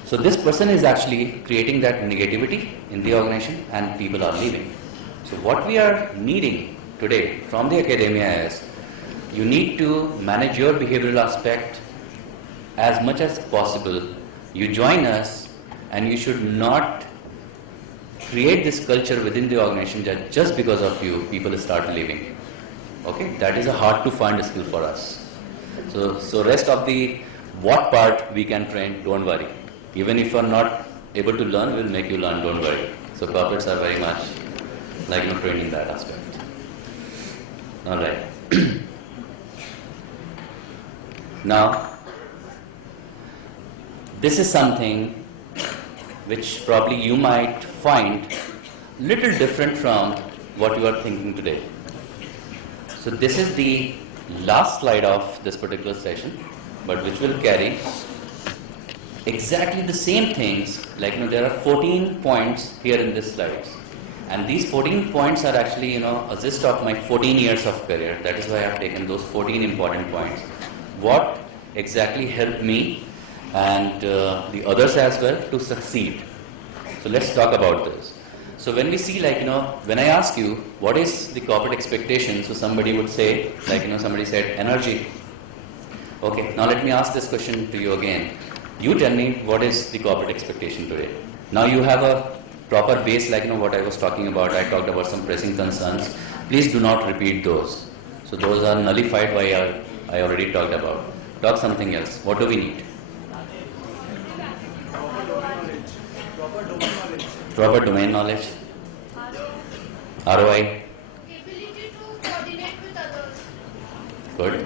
so this person is actually creating that negativity in the organization and people are leaving. So what we are needing today from the academia is, you need to manage your behavioral aspect as much as possible. You join us and you should not create this culture within the organization that just because of you, people start leaving. Okay, that is a hard to find skill for us. So rest of the what part we can train, don't worry. Even if you are not able to learn, we'll make you learn, don't worry. So corporates are very much like training that aspect. Alright. Now, this is something which probably you might find little different from what you are thinking today. So this is the last slide of this particular session, but which will carry exactly the same things. Like there are 14 points here in this slides, and these 14 points are actually a gist of my 14 years of career. That is why I have taken those 14 important points. What exactly helped me and the others as well to succeed. So let's talk about this. So when we see when I ask you what is the corporate expectation, so somebody would say somebody said energy. Okay, now let me ask this question to you again. You tell me what is the corporate expectation today. Now you have a proper base what I was talking about. I talked about some pressing concerns. Please do not repeat those. So those are nullified by I already talked about. Talk something else. What do we need? Proper domain knowledge. ROI. Ability to coordinate with others. Good.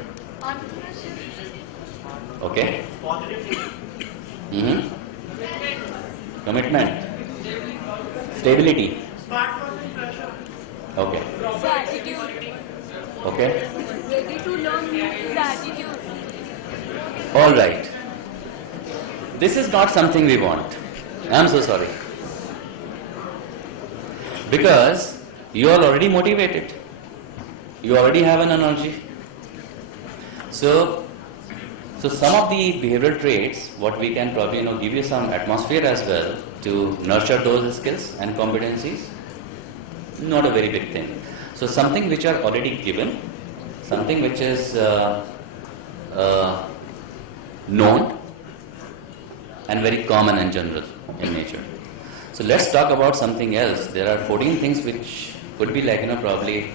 Okay. Commitment. Stability. Okay. The attitude. Okay. Ready to learn new is attitude. All right. This is not something we want. I'm so sorry. Because you are already motivated. You already have an energy. So some of the behavioral traits, what we can probably give you some atmosphere as well to nurture those skills and competencies. Not a very big thing. So something which are already given, something which is known and very common and general in nature. So let's talk about something else. There are 14 things which could be probably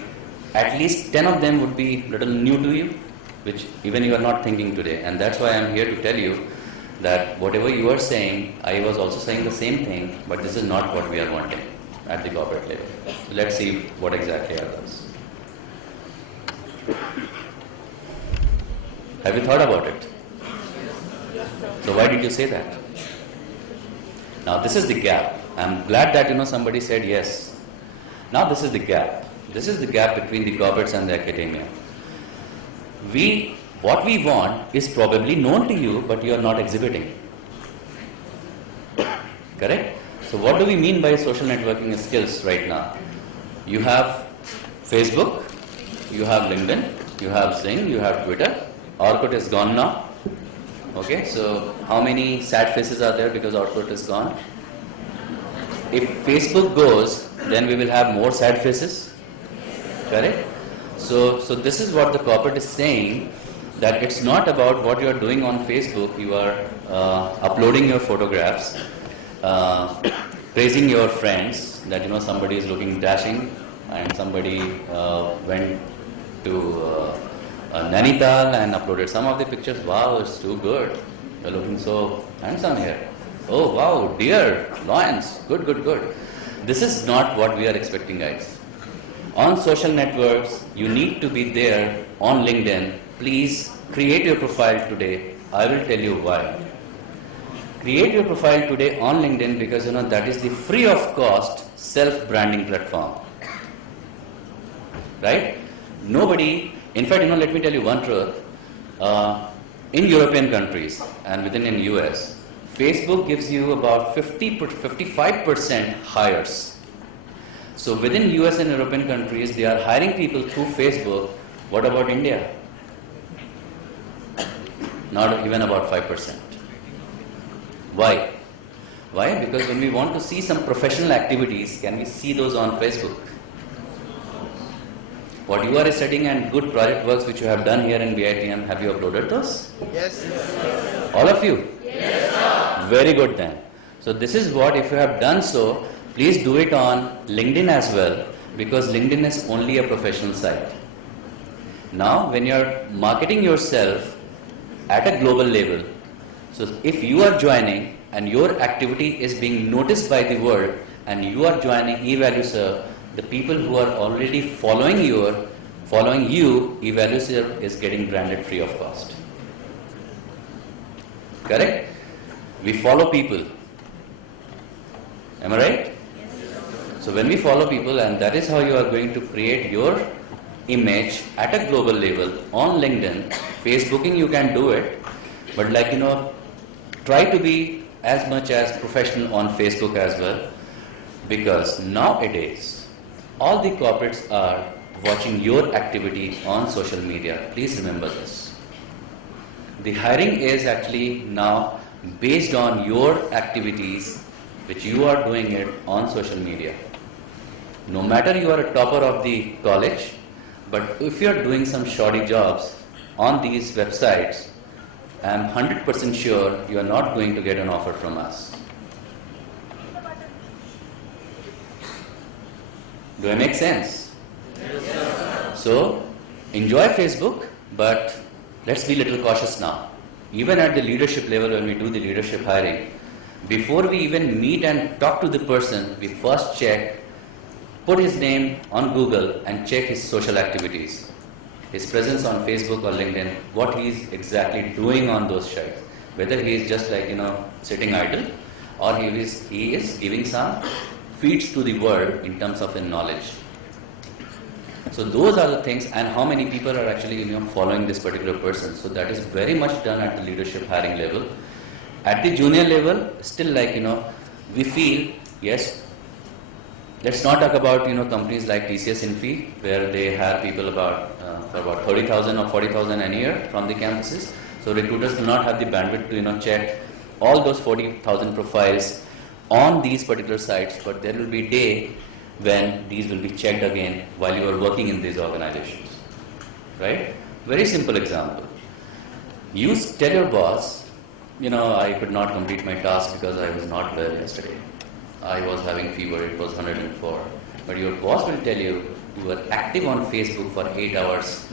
at least 10 of them would be little new to you, which even you are not thinking today. And that's why I am here to tell you that whatever you are saying, I was also saying the same thing, but this is not what we are wanting at the corporate level. So let's see what exactly are those. Have you thought about it? So why did you say that? Now this is the gap. I'm glad that somebody said yes. Now this is the gap. This is the gap between the corporates and the academia. What we want is probably known to you, but you are not exhibiting. Correct? So what do we mean by social networking skills right now? You have Facebook, you have LinkedIn, you have Zing, you have Twitter. Orkut is gone now. Okay, so how many sad faces are there because Orkut is gone? If Facebook goes, then we will have more sad faces. Correct? So this is what the corporate is saying, that it's not about what you are doing on Facebook. You are uploading your photographs. praising your friends that somebody is looking dashing and somebody went to Nainital and uploaded some of the pictures. Wow, it's too good. You're looking so handsome here. Oh wow, dear, loins, good, good, good. This is not what we are expecting, guys. On social networks, you need to be there on LinkedIn. Please create your profile today. I will tell you why. Create your profile today on LinkedIn because that is the free of cost self-branding platform. Right? Nobody, in fact, let me tell you one truth. In European countries and within in US, Facebook gives you about 55% hires. So within US and European countries, they are hiring people through Facebook. What about India? Not even about 5%. Why? Why? Because when we want to see some professional activities, can we see those on Facebook? What you are studying and good project works which you have done here in BITM, have you uploaded those? Yes. All of you? Yes. Very good then. So this is what, if you have done so, please do it on LinkedIn as well, because LinkedIn is only a professional site. Now, when you are marketing yourself at a global level, so if you are joining and your activity is being noticed by the world and you are joining eValueServe, the people who are already following you, eValueServe is getting branded free of cost. Correct? We follow people. Am I right? So when we follow people, and that is how you are going to create your image at a global level on LinkedIn. Facebooking you can do it, but try to be as much as professional on Facebook as well, because nowadays all the corporates are watching your activity on social media. Please remember this. The hiring is actually now based on your activities which you are doing it on social media. No matter you are a topper of the college, but if you are doing some shoddy jobs on these websites, I am 100% sure you are not going to get an offer from us. Do I make sense? Yes, so, enjoy Facebook, but let's be a little cautious now. Even at the leadership level, when we do the leadership hiring, before we even meet and talk to the person, we first check, put his name on Google and check his social activities, his presence on Facebook or LinkedIn, what he is exactly doing on those sites. Whether he is just sitting idle, or he is giving some feeds to the world in terms of knowledge. So those are the things, and how many people are actually following this particular person. So that is very much done at the leadership hiring level. At the junior level, still we feel, yes, let's not talk about companies like TCS Infy, where they hire people for about 30,000 or 40,000 a year from the campuses. So recruiters do not have the bandwidth to check all those 40,000 profiles on these particular sites, but there will be a day when these will be checked again while you are working in these organizations. Right? Very simple example. You tell your boss, I could not complete my task because I was not well yesterday. I was having fever, it was 104. But your boss will tell you, you were active on Facebook for 8 hours.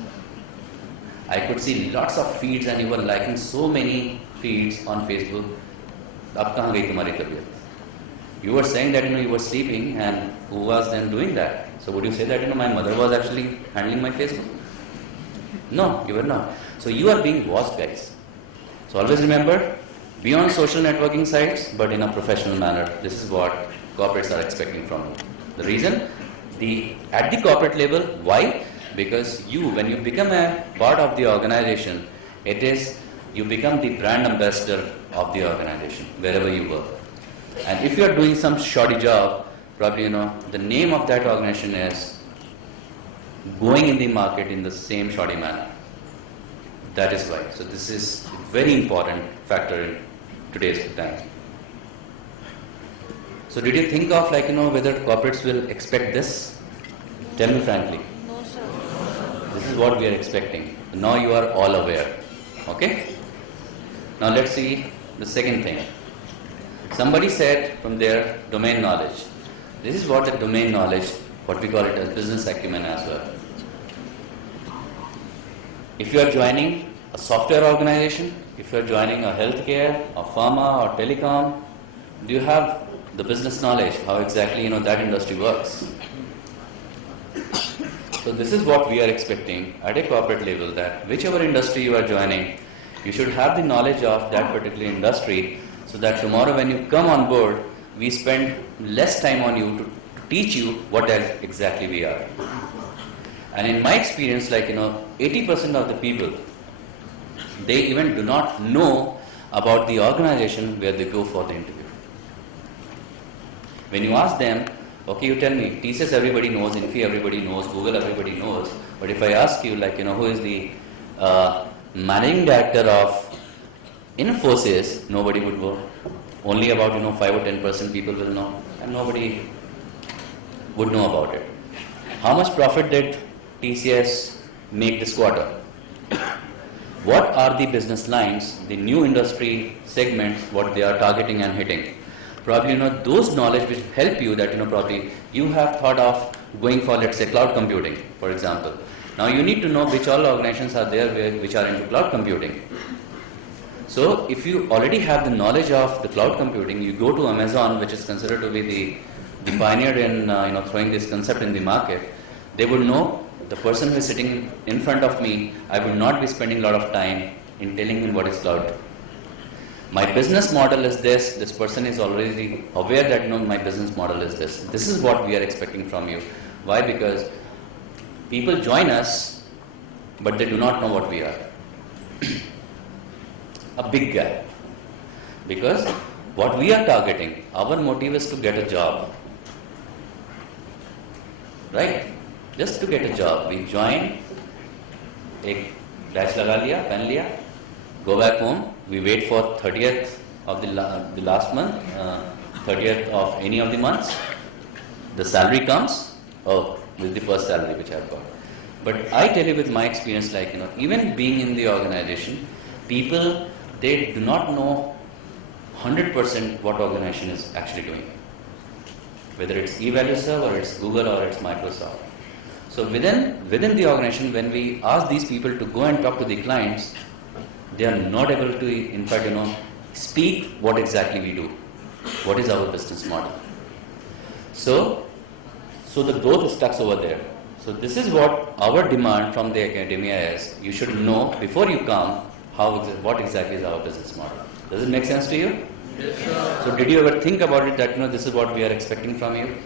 I could see lots of feeds and you were liking so many feeds on Facebook. Ab kahan gayi tumhari tabiyat? You were saying that you were sleeping, and who was then doing that? So would you say that my mother was actually handling my Facebook? No, you were not. So you are being watched, guys. So always remember, be on social networking sites, but in a professional manner. This is what corporates are expecting from you. The reason, at the corporate level, why? Because when you become a part of the organization, you become the brand ambassador of the organization, wherever you work. And if you are doing some shoddy job, probably the name of that organization is going in the market in the same shoddy manner. That is why. So this is a very important factor in today's time. So did you think of whether corporates will expect this? Tell me frankly. No, sir. This is what we are expecting. Now you are all aware. Okay? Now let's see the second thing. Somebody said from their domain knowledge. This is what the domain knowledge, what we call it as business acumen as well. If you are joining a software organization, if you are joining a healthcare, a pharma or telecom, do you have the business knowledge, how exactly that industry works? So this is what we are expecting at a corporate level, that whichever industry you are joining, you should have the knowledge of that particular industry, so that tomorrow when you come on board, we spend less time on you to teach you what exactly we are. And in my experience, 80% of the people, they even do not know about the organization where they go for the interview. When you ask them, okay, you tell me, TCS everybody knows, Infy everybody knows, Google everybody knows, but if I ask you, who is the managing director of Infosys, nobody would know. Only about 5 or 10% people will know, and nobody would know about it. How much profit did TCS make this quarter? What are the business lines, the new industry segments, what they are targeting and hitting? Probably those knowledge which help you that probably you have thought of going for, let's say, cloud computing, for example. Now you need to know which all organizations are there which are into cloud computing. So if you already have the knowledge of the cloud computing, you go to Amazon, which is considered to be the pioneer in throwing this concept in the market. They would know the person who is sitting in front of me, I will not be spending a lot of time in telling him what is cloud. My business model is this person is already aware that my business model is this. This is what we are expecting from you. Why? Because people join us, but they do not know what we are. A big gap. Because what we are targeting, our motive is to get a job. Right? Just to get a job. We join, ek dash laga liya, pen liya, go back home. We wait for 30th of the last month, 30th of any of the months. The salary comes. Oh, this is the first salary which I've got. But I tell you with my experience, even being in the organization, people, they do not know 100% what organization is actually doing. Whether it's eValueServe or it's Google or it's Microsoft. So within the organization, when we ask these people to go and talk to the clients, they are not able to, in fact, speak what exactly we do. What is our business model? So the growth is stuck over there. So this is what our demand from the academia is. You should know before you come what exactly is our business model. Does it make sense to you? Yes, sir. So did you ever think about it that this is what we are expecting from you?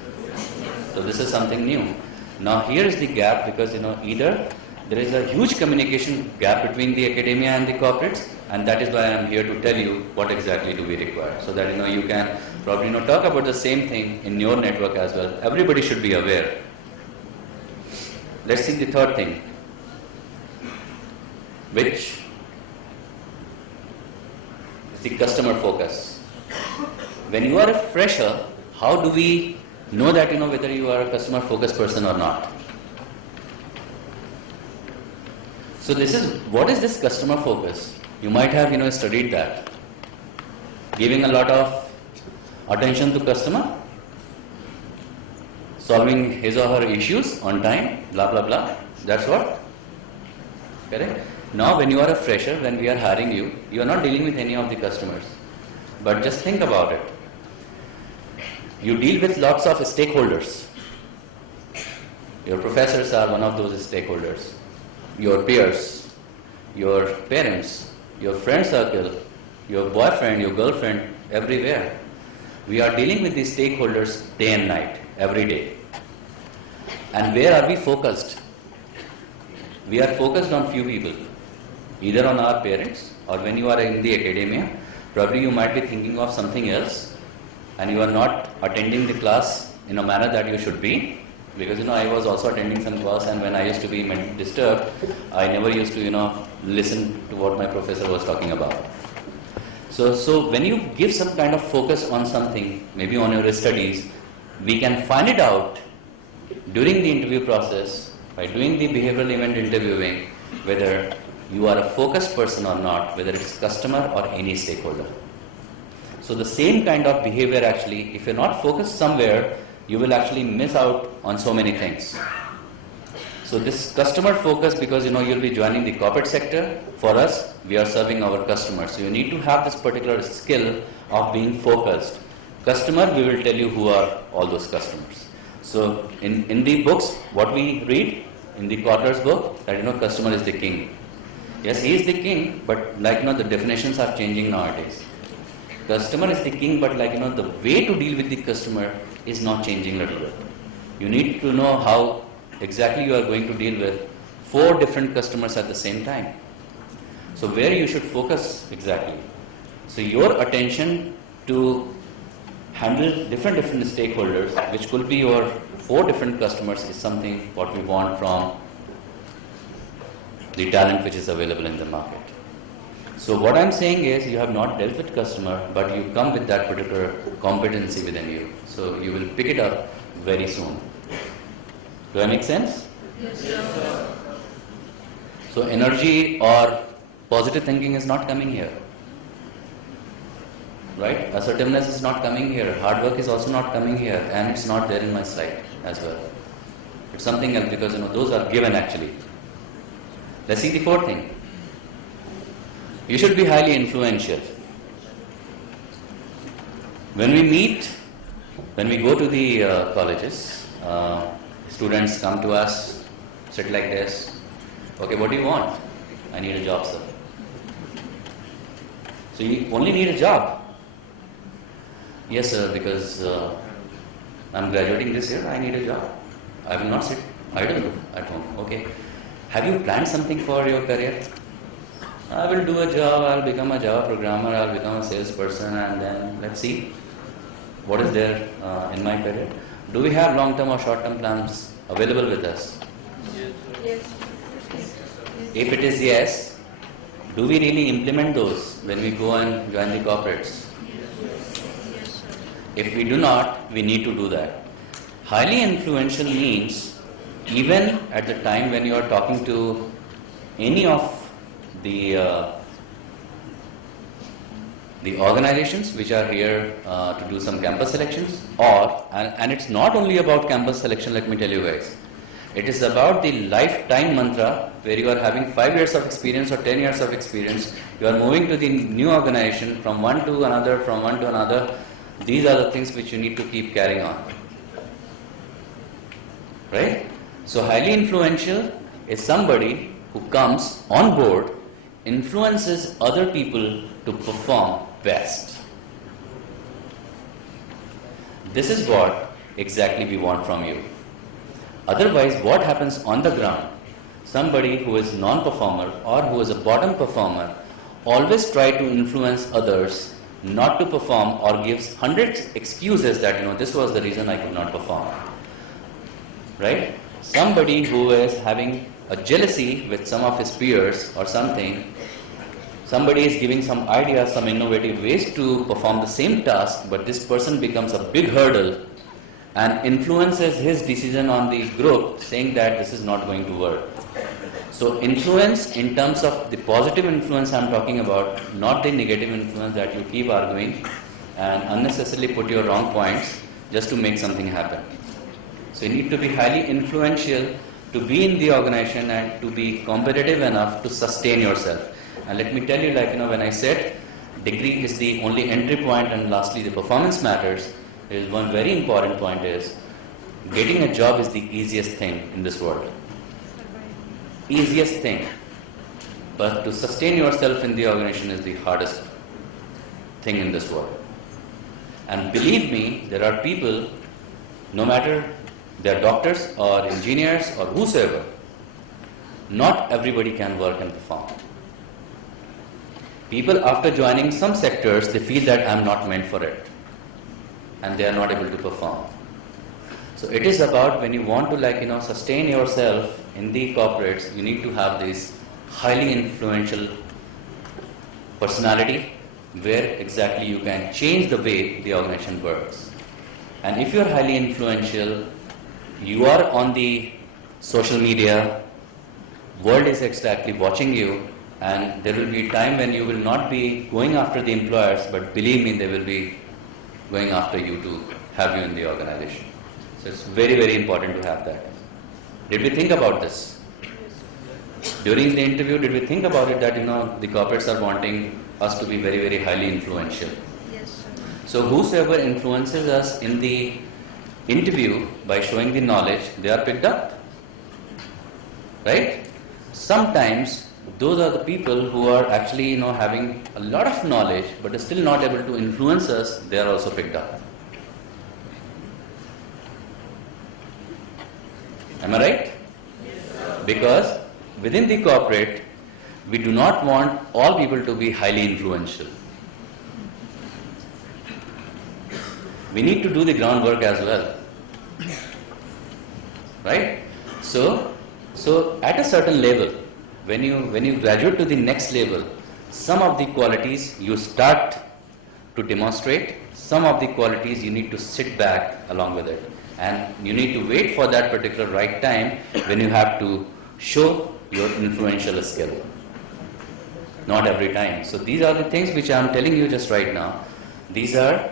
So this is something new. Now here is the gap, because either there is a huge communication gap between the academia and the corporates, and that is why I am here to tell you what exactly do we require, so that you can probably talk about the same thing in your network as well. Everybody should be aware. Let's see the third thing, which is the customer focus. When you are a fresher, how do we know that whether you are a customer focused person or not? So what is this customer focus? You might have studied that. Giving a lot of attention to customer, solving his or her issues on time, blah blah blah. That's what? Correct? Now when you are a fresher, when we are hiring you, you are not dealing with any of the customers. But just think about it. You deal with lots of stakeholders. Your professors are one of those stakeholders. Your peers, your parents, your friend circle, your boyfriend, your girlfriend, everywhere. We are dealing with these stakeholders day and night, every day. And where are we focused? We are focused on few people, either on our parents, or when you are in the academia, probably you might be thinking of something else, and you are not attending the class in a manner that you should be. Because I was also attending some class, and when I used to be disturbed, I never used to listen to what my professor was talking about. So when you give some kind of focus on something, maybe on your studies, we can find it out during the interview process by doing the behavioral event interviewing, whether you are a focused person or not, whether it's customer or any stakeholder. So the same kind of behavior actually, if you're not focused somewhere, you will actually miss out on so many things. So this customer focus, because you'll be joining the corporate sector. For us, we are serving our customers. So you need to have this particular skill of being focused. Customer, we will tell you who are all those customers. So in the books, what we read in the Kotler's book, that customer is the king. Yes, he is the king, but the definitions are changing nowadays. Customer is the king, but the way to deal with the customer is not changing a little bit. You need to know how exactly you are going to deal with 4 different customers at the same time. So where you should focus exactly. So your attention to handle different stakeholders, which could be your 4 different customers, is something what we want from the talent which is available in the market. So what I'm saying is, you have not dealt with customer, but you come with that particular competency within you. So you will pick it up very soon. Do I make sense? Yes, sir. So energy or positive thinking is not coming here. Right? Assertiveness is not coming here. Hard work is also not coming here. And it's not there in my slide as well. It's something else, because those are given actually. Let's see the 4th thing. You should be highly influential. When we go to the colleges, students come to us, sit like this. Okay, what do you want? I need a job, sir. So you only need a job. Yes, sir, because I'm graduating this year, I need a job. I will not sit idle at home. Okay. Have you planned something for your career? I will do a job, I'll become a Java programmer, I'll become a salesperson, and then let's see what is there in my career. Do we have long-term or short-term plans available with us? Yes. If it is yes, do we really implement those when we go and join the corporates? If we do not, we need to do that. Highly influential means, even at the time when you are talking to any of the organizations which are here to do some campus selections, and it's not only about campus selection, let me tell you guys. It is about the lifetime mantra, where you are having 5 years of experience or 10 years of experience. You are moving to the new organization from one to another, from one to another. These are the things which you need to keep carrying on. Right? So highly influential is somebody who comes on board, influences other people to perform best. This is what exactly we want from you. Otherwise, what happens on the ground? Somebody who is non-performer or who is a bottom performer always try to influence others not to perform, or gives hundreds excuses that this was the reason I could not perform. Right? Somebody who is having a jealousy with some of his peers or something, somebody is giving some ideas, some innovative ways to perform the same task, but this person becomes a big hurdle and influences his decision on the group, saying that this is not going to work. So influence in terms of the positive influence I'm talking about, not the negative influence that you keep arguing and unnecessarily put your wrong points just to make something happen. So you need to be highly influential to be in the organization and to be competitive enough to sustain yourself. And let me tell you, when I said degree is the only entry point and lastly the performance matters, there is one very important point is getting a job is the easiest thing in this world. Easiest thing. But to sustain yourself in the organization is the hardest thing in this world. And believe me, there are people, no matter they are doctors or engineers or whosoever, not everybody can work and perform. People after joining some sectors, they feel that I'm not meant for it. And they are not able to perform. So it is about when you want to sustain yourself in the corporates, you need to have this highly influential personality where exactly you can change the way the organization works. And if you are highly influential, you are on the social media, world is exactly watching you, and there will be a time when you will not be going after the employers, but believe me, they will be going after you to have you in the organization. So it's very, very important to have that. Did we think about this? During the interview, did we think about it that, the corporates are wanting us to be very, very highly influential? Yes, sir. So whosoever influences us in the interview by showing the knowledge, they are picked up. Right? Sometimes those are the people who are actually, having a lot of knowledge but are still not able to influence us, they are also picked up. Am I right? Because within the corporate, we do not want all people to be highly influential. We need to do the groundwork as well. Right? So at a certain level, when you graduate to the next level, some of the qualities you start to demonstrate, some of the qualities you need to sit back along with it. And you need to wait for that particular right time when you have to show your influential skill. Not every time. So these are the things which I am telling you just right now. These are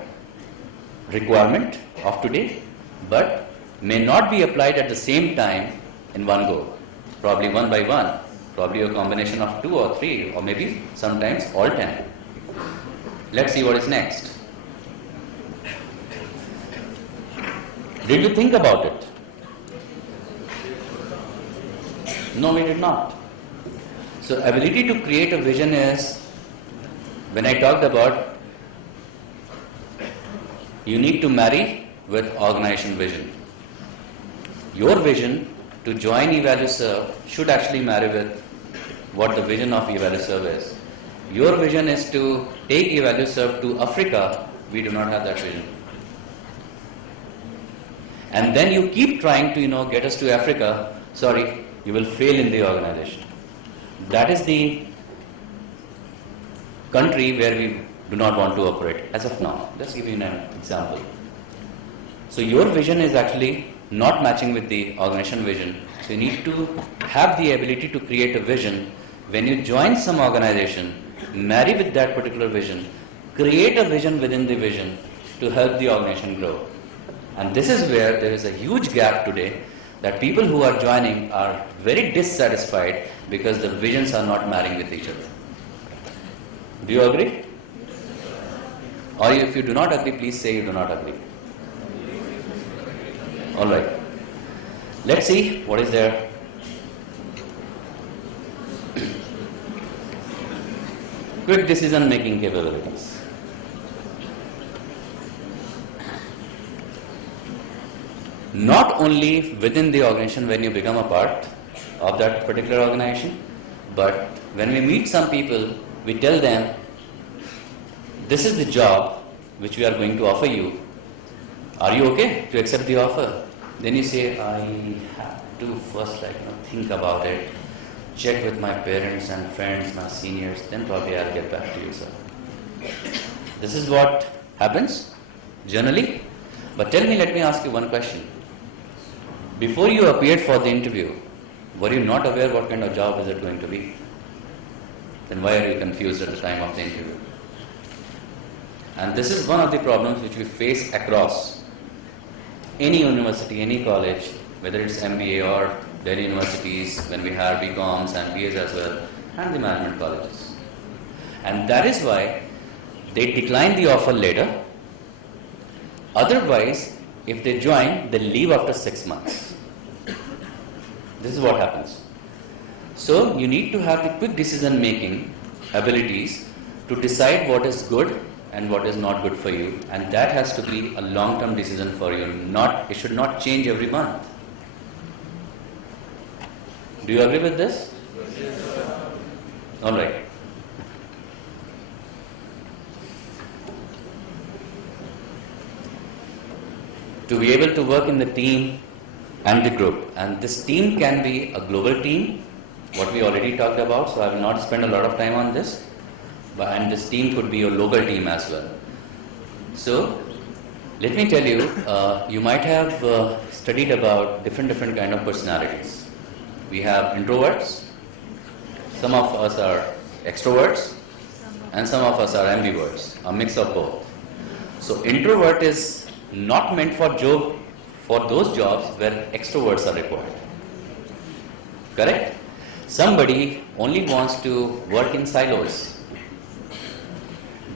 requirement of today, but may not be applied at the same time in one go. Probably one by one. Probably a combination of 2 or 3 or maybe sometimes all 10. Let's see what is next. Did we think about it? No, we did not. So ability to create a vision is, when I talked about, you need to marry with organization vision. Your vision to join EvalueServe should actually marry with what the vision of EvalueServe is. Your vision is to take EvalueServe to Africa. We do not have that vision. And then you keep trying to, get us to Africa. Sorry, you will fail in the organization. That is the country where we do not want to operate as of now. Let's give you an example. So your vision is actually not matching with the organization vision. So you need to have the ability to create a vision. When you join some organization, marry with that particular vision, create a vision within the vision to help the organization grow. And this is where there is a huge gap today, that people who are joining are very dissatisfied because the visions are not marrying with each other. Do you agree? Or if you do not agree, please say you do not agree. Alright. Let's see what is there. Quick decision making capabilities. Not only within the organization when you become a part of that particular organization, but when we meet some people, we tell them, this is the job which we are going to offer you. Are you okay to accept the offer? Then you say, I have to first think about it, check with my parents and friends, my seniors, then probably I'll get back to you, sir. This is what happens generally. But tell me, let me ask you one question. Before you appeared for the interview, were you not aware what kind of job is it going to be? Then why are you confused at the time of the interview? And this is one of the problems which we face across any university, any college, whether it's MBA or Delhi universities, when we have BComs and BAs as well, and the management colleges. And that is why they decline the offer later. Otherwise, if they join, they leave after 6 months. This is what happens. So you need to have the quick decision making abilities to decide what is good and what is not good for you, and that has to be a long-term decision for you. It should not change every month. Do you agree with this? Yes. All right. To be able to work in the team and the group, and this team can be a global team, what we already talked about, so I will not spend a lot of time on this, and this team could be a local team as well. So let me tell you, you might have studied about different kind of personalities. We have introverts, some of us are extroverts and some of us are ambiverts, a mix of both. So introvert is not meant for those jobs where extroverts are required. Correct? Somebody only wants to work in silos,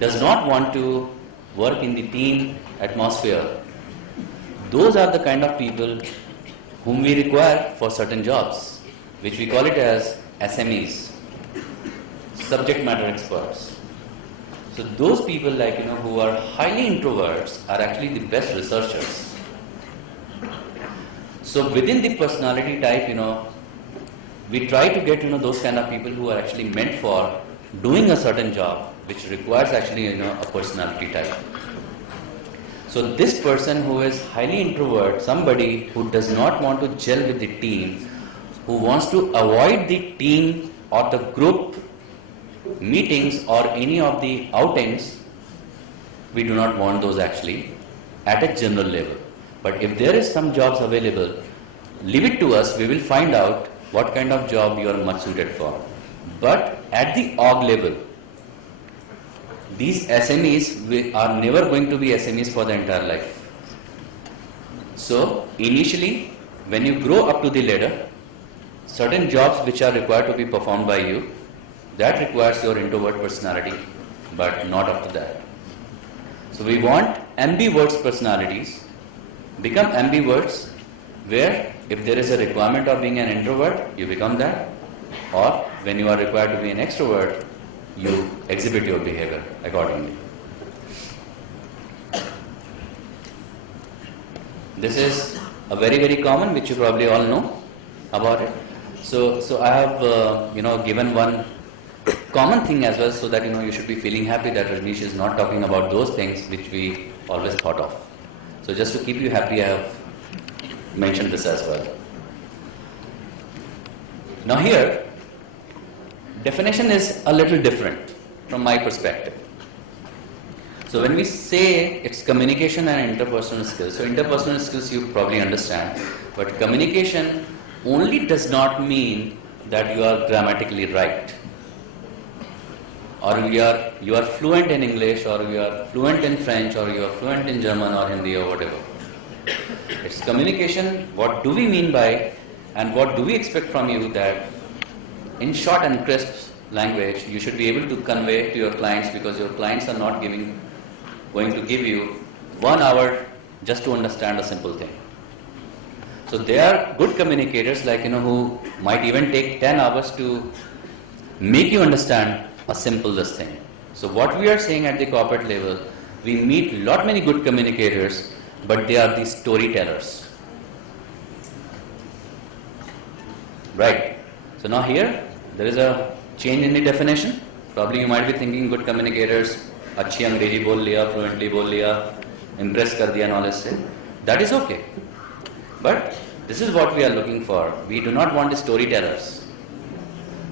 does not want to work in the team atmosphere. Those are the kind of people whom we require for certain jobs, which we call it as SMEs, subject matter experts. So those people who are highly introverts are actually the best researchers. So within the personality type, we try to get those kind of people who are actually meant for doing a certain job, which requires actually a personality type. So this person who is highly introvert, somebody who does not want to gel with the team, who wants to avoid the team or the group meetings or any of the outings, we do not want those actually at a general level. But if there is some jobs available, leave it to us, we will find out what kind of job you are much suited for. But at the org level, these SMEs are never going to be SMEs for the entire life. So initially, when you grow up to the ladder, certain jobs which are required to be performed by you, that requires your introvert personality, but not up to that. So we want ambiverts personalities, become ambiverts, where if there is a requirement of being an introvert, you become that, or when you are required to be an extrovert, you exhibit your behavior accordingly. This is a very, very common, which you probably all know about it. So I have given one common thing as well, so that you should be feeling happy that Rajneesh is not talking about those things which we always thought of. So just to keep you happy, I have mentioned this as well. Now here, definition is a little different from my perspective. So when we say it's communication and interpersonal skills, so interpersonal skills you probably understand, but communication only does not mean that you are grammatically right, or you are fluent in English, or you are fluent in French, or you are fluent in German or Hindi or whatever. It's communication, what do we mean by, and what do we expect from you, that in short and crisp language you should be able to convey to your clients, because your clients are not going to give you 1 hour just to understand a simple thing. So they are good communicators, who might even take 10 hours to make you understand a simple thing. So what we are saying at the corporate level, we meet many good communicators, but they are the storytellers. Right. So now here, there is a change in the definition. Probably you might be thinking good communicators, अच्छी अंग्रेजी बोल लिया, fluently बोल लिया, impress कर दिया knowledge से. That is okay. But this is what we are looking for. We do not want the storytellers.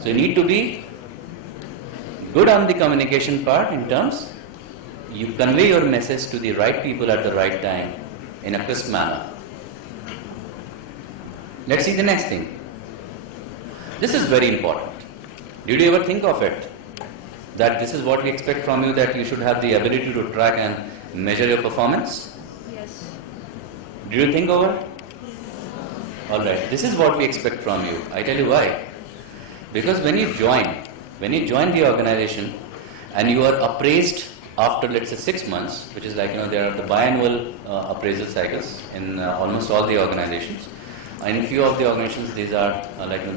So you need to be good on the communication part, in terms you convey your message to the right people at the right time in a crisp manner. Let's see the next thing. This is very important. Did you ever think of it? That this is what we expect from you, that you should have the ability to track and measure your performance? Yes. Did you think over it? Alright, this is what we expect from you. I tell you why. Because when you join the organization and you are appraised after, let's say, 6 months, which is there are the biannual appraisal cycles in almost all the organizations. And in few of the organizations, these are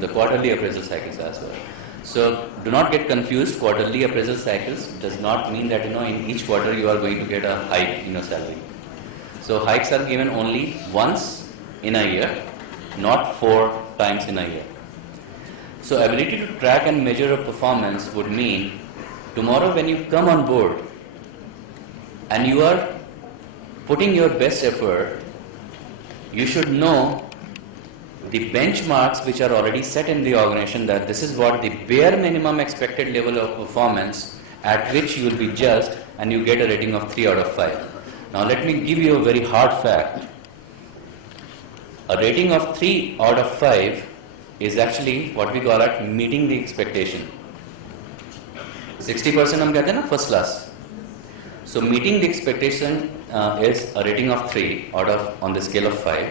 the quarterly appraisal cycles as well. So do not get confused. Quarterly appraisal cycles does not mean that in each quarter you are going to get a hike in your salary. So hikes are given only once in a year, not 4 times in a year. So ability to track and measure a performance would mean tomorrow when you come on board and you are putting your best effort, you should know the benchmarks which are already set in the organization, that this is what the bare minimum expected level of performance at which you will be judged, and you get a rating of 3 out of 5. Now let me give you a very hard fact. A rating of 3 out of 5 is actually what we call at meeting the expectation. 60% हम कहते हैं ना first class. So meeting the expectation is a rating of 3 out of on the scale of 5.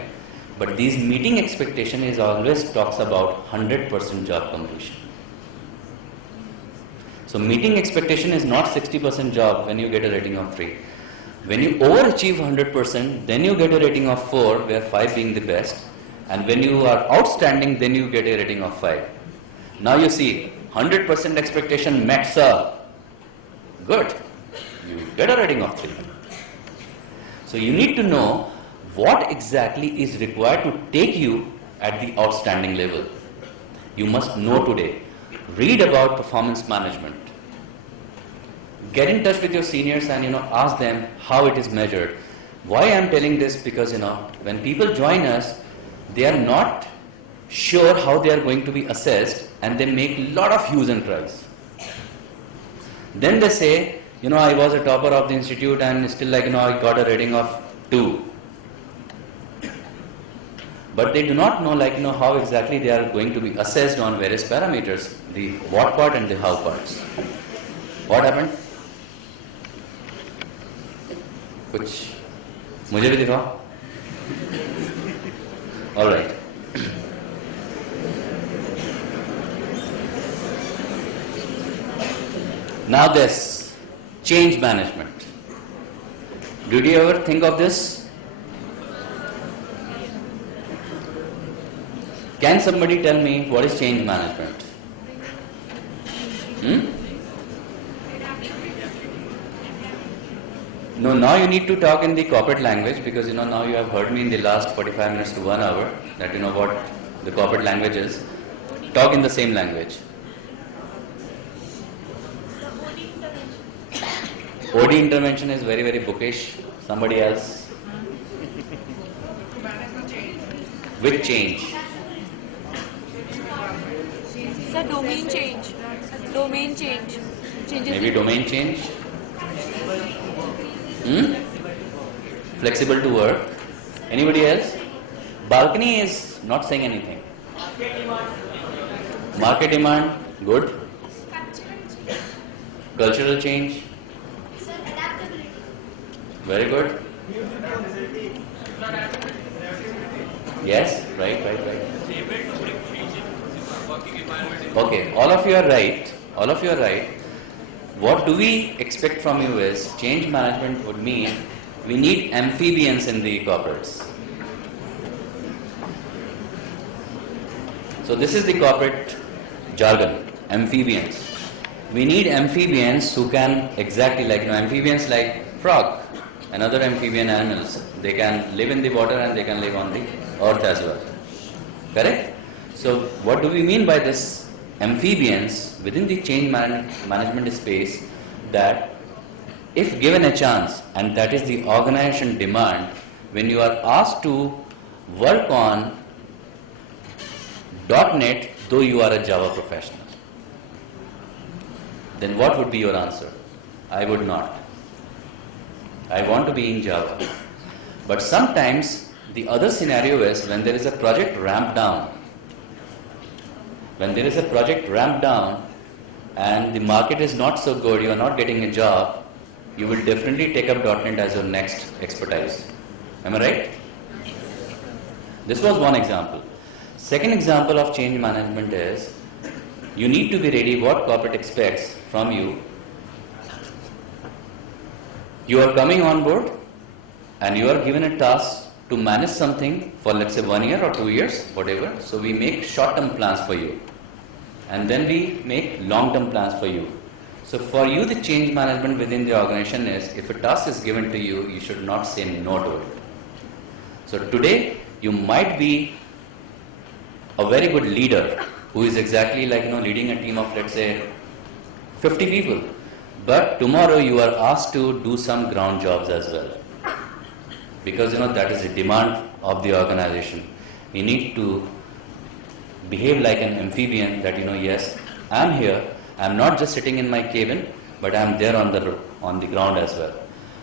But these meeting expectation is always talks about 100% job completion. So meeting expectation is not 60% job when you get a rating of 3. When you overachieve 100%, then you get a rating of 4, where 5 being the best. And when you are outstanding, then you get a rating of 5. Now you see, 100% expectation met, sir. Good. You get a rating of 3. So you need to know what exactly is required to take you at the outstanding level. You must know today. Read about performance management. Get in touch with your seniors and ask them how it is measured. Why I am telling this? Because when people join us, they are not sure how they are going to be assessed, and they make a lot of hues and cries. Then they say, I was a topper of the institute and still I got a rating of 2. But they do not know how exactly they are going to be assessed on various parameters, the what part and the how parts. What happened? कुछ मुझे भी दिखाओ. All right. Now this change management. Did you ever think of this? Can somebody tell me what is change management? No, now you need to talk in the corporate language, because now you have heard me in the last 45 minutes to 1 hour that what the corporate language is. Talk in the same language. OD intervention is very, very bookish. Somebody else? With change. Sir, domain change. Domain change. Changes Maybe domain change? Flexible to work. Anybody else? Balcony is not saying anything. Market demand, good. Cultural change, very good. Yes, right. Okay, all of you are right. What do we expect from you is change management would mean we need amphibians in the corporates. So this is the corporate jargon, amphibians. We need amphibians who can exactly amphibians like frog and other amphibian animals. They can live in the water and they can live on the earth as well. Correct? So what do we mean by this? Amphibians within the change management space, that if given a chance, and that is the organization demand, when you are asked to work on .NET though you are a Java professional, then what would be your answer? I would not. I want to be in Java. But sometimes the other scenario is when there is a project ramp down. When there is a project ramp down and the market is not so good, you are not getting a job, you will definitely take up .NET as your next expertise. Am I right? This was one example. Second example of change management is you need to be ready what corporate expects from you. You are coming on board and you are given a task to manage something for, let's say, 1 year or 2 years, whatever. So we make short-term plans for you, and then we make long-term plans for you. So for you, the change management within the organization is, if a task is given to you, you should not say no to it. So today, you might be a very good leader who is exactly leading a team of, let's say, 50 people. But tomorrow you are asked to do some ground jobs as well. Because that is the demand of the organization. You need to behave like an amphibian, that yes, I'm here, I'm not just sitting in my cabin, but I'm there on the ground as well.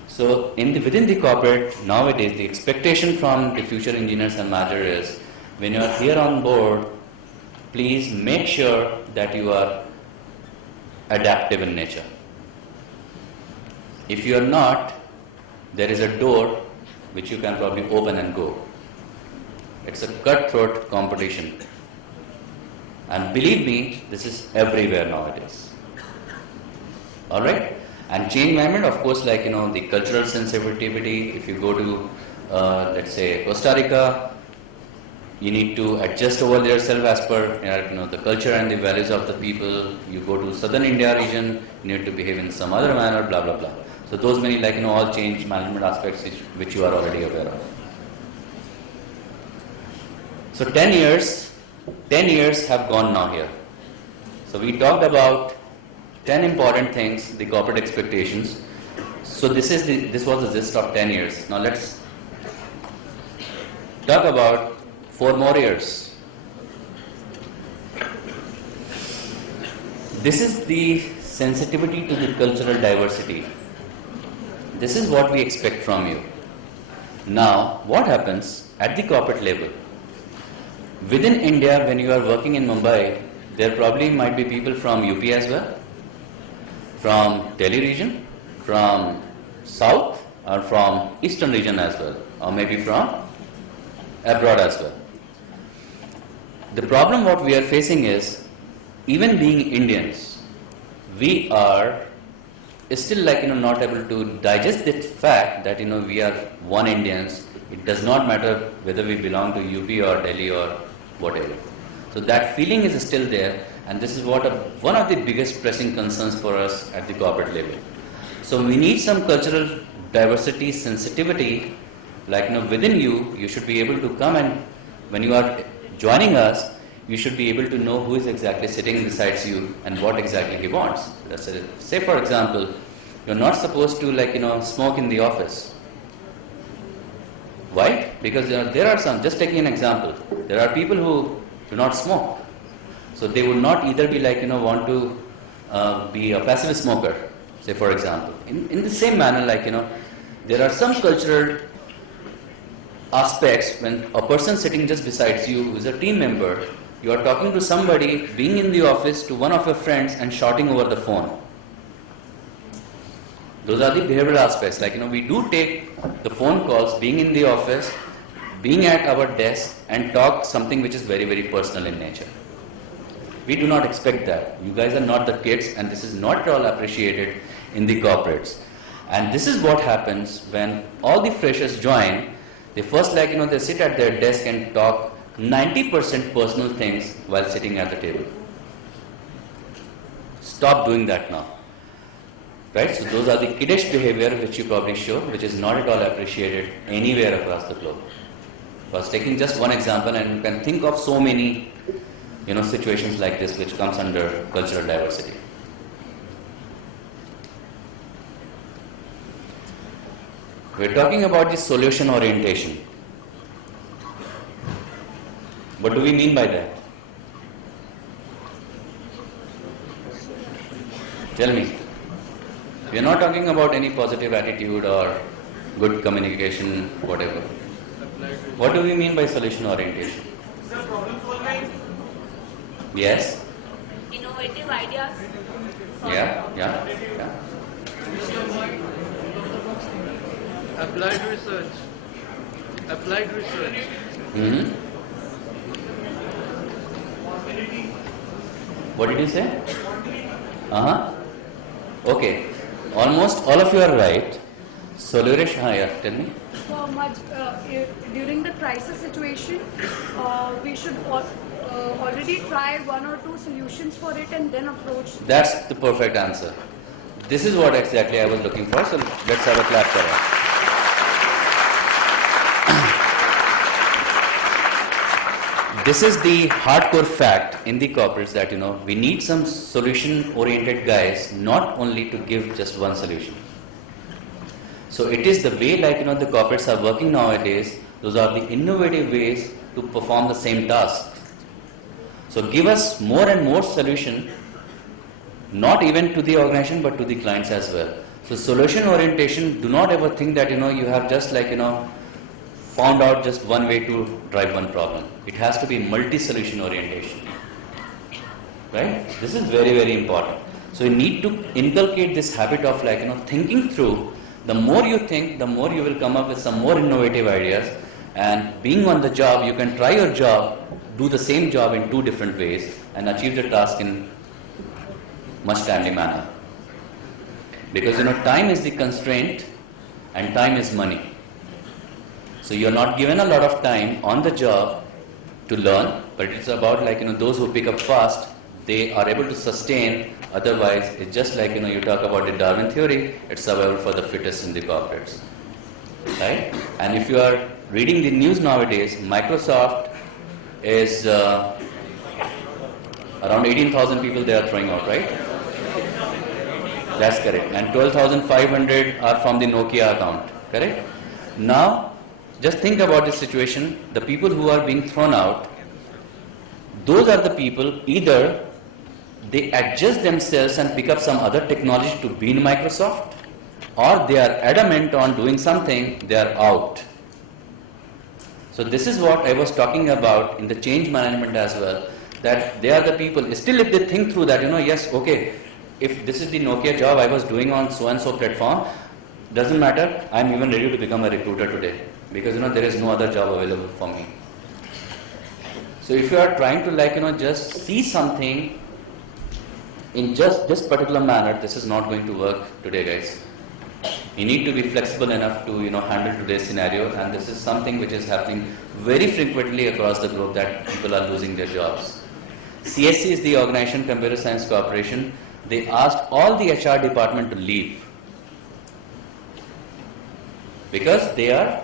So within the corporate nowadays, the expectation from the future engineers and managers is, when you are here on board, please make sure that you are adaptive in nature. If you are not, there is a door which you can probably open and go. It's a cutthroat competition. And believe me, this is everywhere nowadays. Alright? And change management, of course, like, the cultural sensitivity. If you go to, let's say, Costa Rica, you need to adjust over yourself as per, the culture and the values of the people. You go to southern India region, you need to behave in some other manner, blah, blah, blah. So those many, like, all change management aspects which you are already aware of. So 10 years have gone now here. So we talked about 10 important things, the corporate expectations. So this was the gist of 10 years. Now let's talk about 4 more years. This is the sensitivity to the cultural diversity. This is what we expect from you. Now, what happens at the corporate level? Within India, when you are working in Mumbai, there probably might be people from UP as well, from Delhi region, from South, or from Eastern region as well, or maybe from abroad as well. The problem what we are facing is, even being Indians, we are still not able to digest the fact that we are one Indians. It does not matter whether we belong to UP or Delhi or whatever. So that feeling is still there, and this is what one of the biggest pressing concerns for us at the corporate level. So we need some cultural diversity, sensitivity, within you. You should be able to come, and when you are joining us, you should be able to know who is exactly sitting beside you and what exactly he wants. That's it. Say for example, you're not supposed to smoke in the office. Why? Because there are some, just taking an example, there are people who do not smoke. So they would not either be want to be a passive smoker, say for example. In the same manner, there are some cultural aspects when a person sitting just beside you who is a team member, you are talking to somebody, being in the office, to one of your friends and shouting over the phone. Those are the behavioral aspects. We do take the phone calls, being in the office, being at our desk, and talk something which is very, very personal in nature. We do not expect that. You guys are not the kids, and this is not at all appreciated in the corporates. And this is what happens when all the freshers join. They first they sit at their desk and talk 90% personal things while sitting at the table. Stop doing that now. Right? So those are the kiddish behavior which you probably show, which is not at all appreciated anywhere across the globe. I was taking just one example, and you can think of so many situations like this which comes under cultural diversity. We're talking about the solution orientation. What do we mean by that? Tell me. We are not talking about any positive attitude or good communication, whatever. What do we mean by solution orientation? Yes? Innovative ideas. Yeah. Applied research. Mm-hmm. What did you say? Okay. Almost all of you are right. Soluresh, tell me. So much during the crisis situation, we should already try 1 or 2 solutions for it and then approach. That's the perfect answer. This is what exactly I was looking for. So let's have a clap for that. This is the hardcore fact in the corporates that we need some solution-oriented guys, not only to give just one solution. So it is the way the corporates are working nowadays. Those are the innovative ways to perform the same task. So give us more and more solution, not even to the organization but to the clients as well. So solution orientation, do not ever think that you have just found out just one way to drive one problem. It has to be multi-solution orientation. Right? This is very, very important. So you need to inculcate this habit of thinking through. The more you think, the more you will come up with some more innovative ideas. And being on the job, you can try your job, do the same job in 2 different ways and achieve the task in much timely manner. Because time is the constraint and time is money. So you are not given a lot of time on the job to learn, but it's about those who pick up fast, they are able to sustain. Otherwise, it's just you talk about the Darwin theory, it's survival for the fittest in the corporates. Right? And if you are reading the news nowadays, Microsoft is around 18,000 people they are throwing out, right? That's correct. And 12,500 are from the Nokia account, correct? Now, just think about this situation. The people who are being thrown out, those are the people either they adjust themselves and pick up some other technology to be in Microsoft, or they are adamant on doing something, they are out. So this is what I was talking about in the change management as well, that they are the people, still if they think through that, yes, okay, if this is the Nokia job I was doing on so and so platform, doesn't matter, I'm even ready to become a recruiter today, because there is no other job available for me. So if you are trying to just see something in just this particular manner, this is not going to work today, guys. You need to be flexible enough to handle today's scenario, and this is something which is happening very frequently across the globe, that people are losing their jobs. CSC is the Organization Computer Science Corporation. They asked all the HR department to leave because they are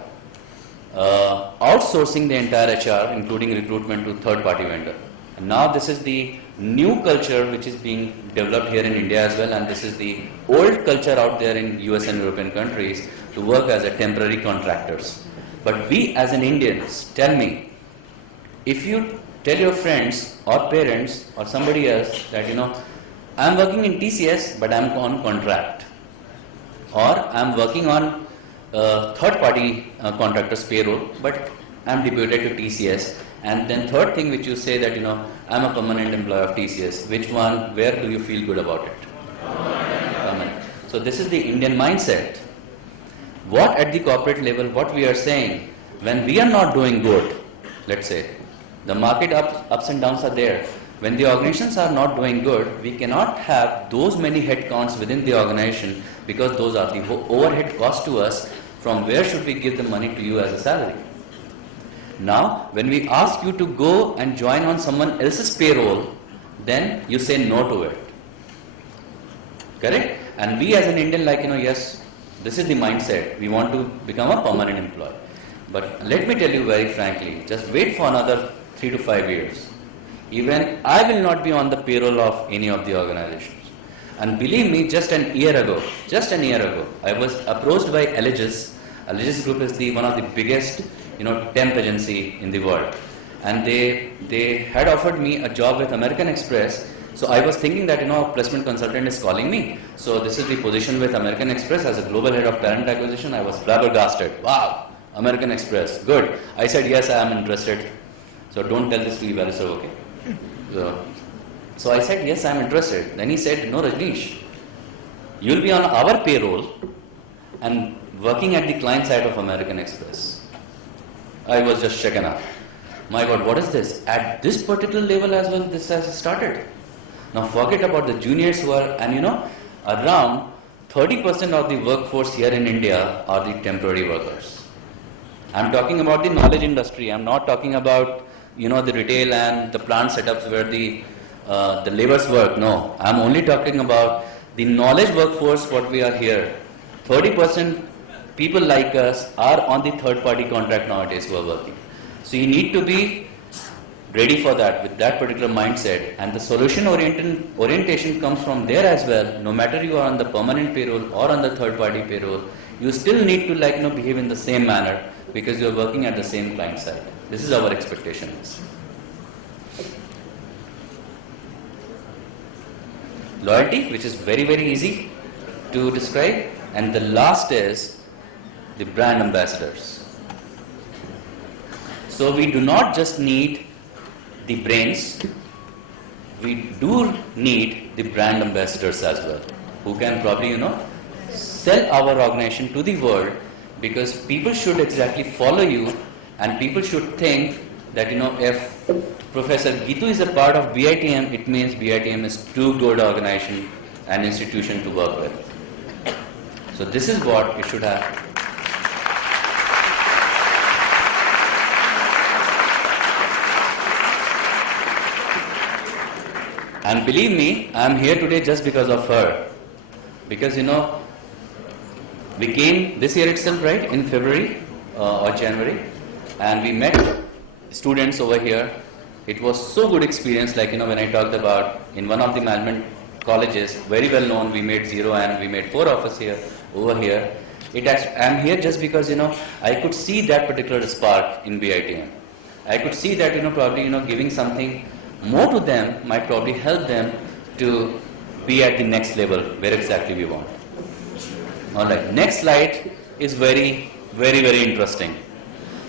outsourcing the entire HR, including recruitment, to third-party vendor. And now this is the new culture which is being developed here in India as well, and this is the old culture out there in US and European countries to work as a temporary contractors. But we as an Indians, tell me, if you tell your friends or parents or somebody else that I'm working in TCS but I'm on contract, or I'm working on third-party contractors payroll but I'm deputed to TCS, and then third thing which you say that I'm a permanent employee of TCS, which one, where do you feel good about it? Permanent. So this is the Indian mindset. What at the corporate level, what we are saying, when we are not doing good, let's say, the market ups and downs are there. When the organizations are not doing good, we cannot have those many headcounts within the organization, because those are the overhead costs to us. From where should we give the money to you as a salary? Now, when we ask you to go and join on someone else's payroll, then you say no to it. Correct? And we as an Indian, yes, this is the mindset. We want to become a permanent employee. But let me tell you very frankly, just wait for another 3 to 5 years. Even I will not be on the payroll of any of the organizations. And believe me, just an year ago, I was approached by Allegis. Allegis Group is one of the biggest temp agency in the world, and they had offered me a job with American Express. So I was thinking that a placement consultant is calling me. So this is the position with American Express as a global head of talent acquisition. I was flabbergasted. Wow, American Express, good. I said yes, I am interested. So don't tell this to Evalu, sir, okay? So I said yes, I am interested. Then he said, no, Rajneesh, you will be on our payroll and working at the client side of American Express. I was just shaken up. My God, what is this? At this particular level as well, this has started. Now forget about the juniors who are, and around 30% of the workforce here in India are the temporary workers. I'm talking about the knowledge industry. I'm not talking about, the retail and the plant setups where the laborers work. No, I'm only talking about the knowledge workforce, what we are here. 30% people like us are on the third-party contract nowadays who are working. So you need to be ready for that with that particular mindset, and the solution orientation comes from there as well. No matter you are on the permanent payroll or on the third-party payroll, you still need to behave in the same manner, because you are working at the same client side. This is our expectation. Loyalty, which is very, very easy to describe, and the last is the brand ambassadors. So we do not just need the brains, we do need the brand ambassadors as well, who can probably, sell our organization to the world, because people should exactly follow you and people should think that, if Professor Gitu is a part of BITM, it means BITM is too good organization and institution to work with. So this is what it should have. And believe me, I am here today just because of her. Because, we came this year itself, right, in February or January, and we met students over here. It was so good experience, like, when I talked about in one of the management colleges, very well known, we made 0 and we made 4 of us here, over here. I'm here just because, I could see that particular spark in BITM. I could see that, probably, giving something more to them might probably help them to be at the next level where exactly we want. Alright, next slide is very, very, very interesting.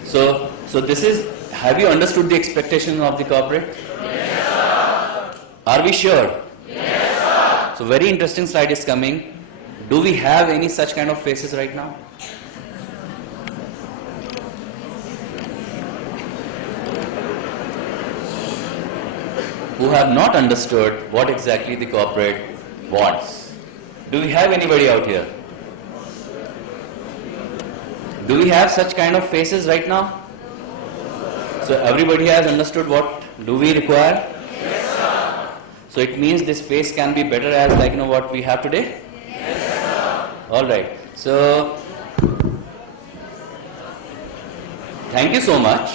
So this is, have you understood the expectation of the corporate? Yes, sir. Are we sure? Yes, sir. So very interesting slide is coming. Do we have any such kind of faces right now? Who have not understood what exactly the corporate wants? Do we have anybody out here? Do we have such kind of faces right now? So everybody has understood what do we require? Yes, sir. So it means this face can be better as like what we have today? Yes, sir. All right. So thank you so much.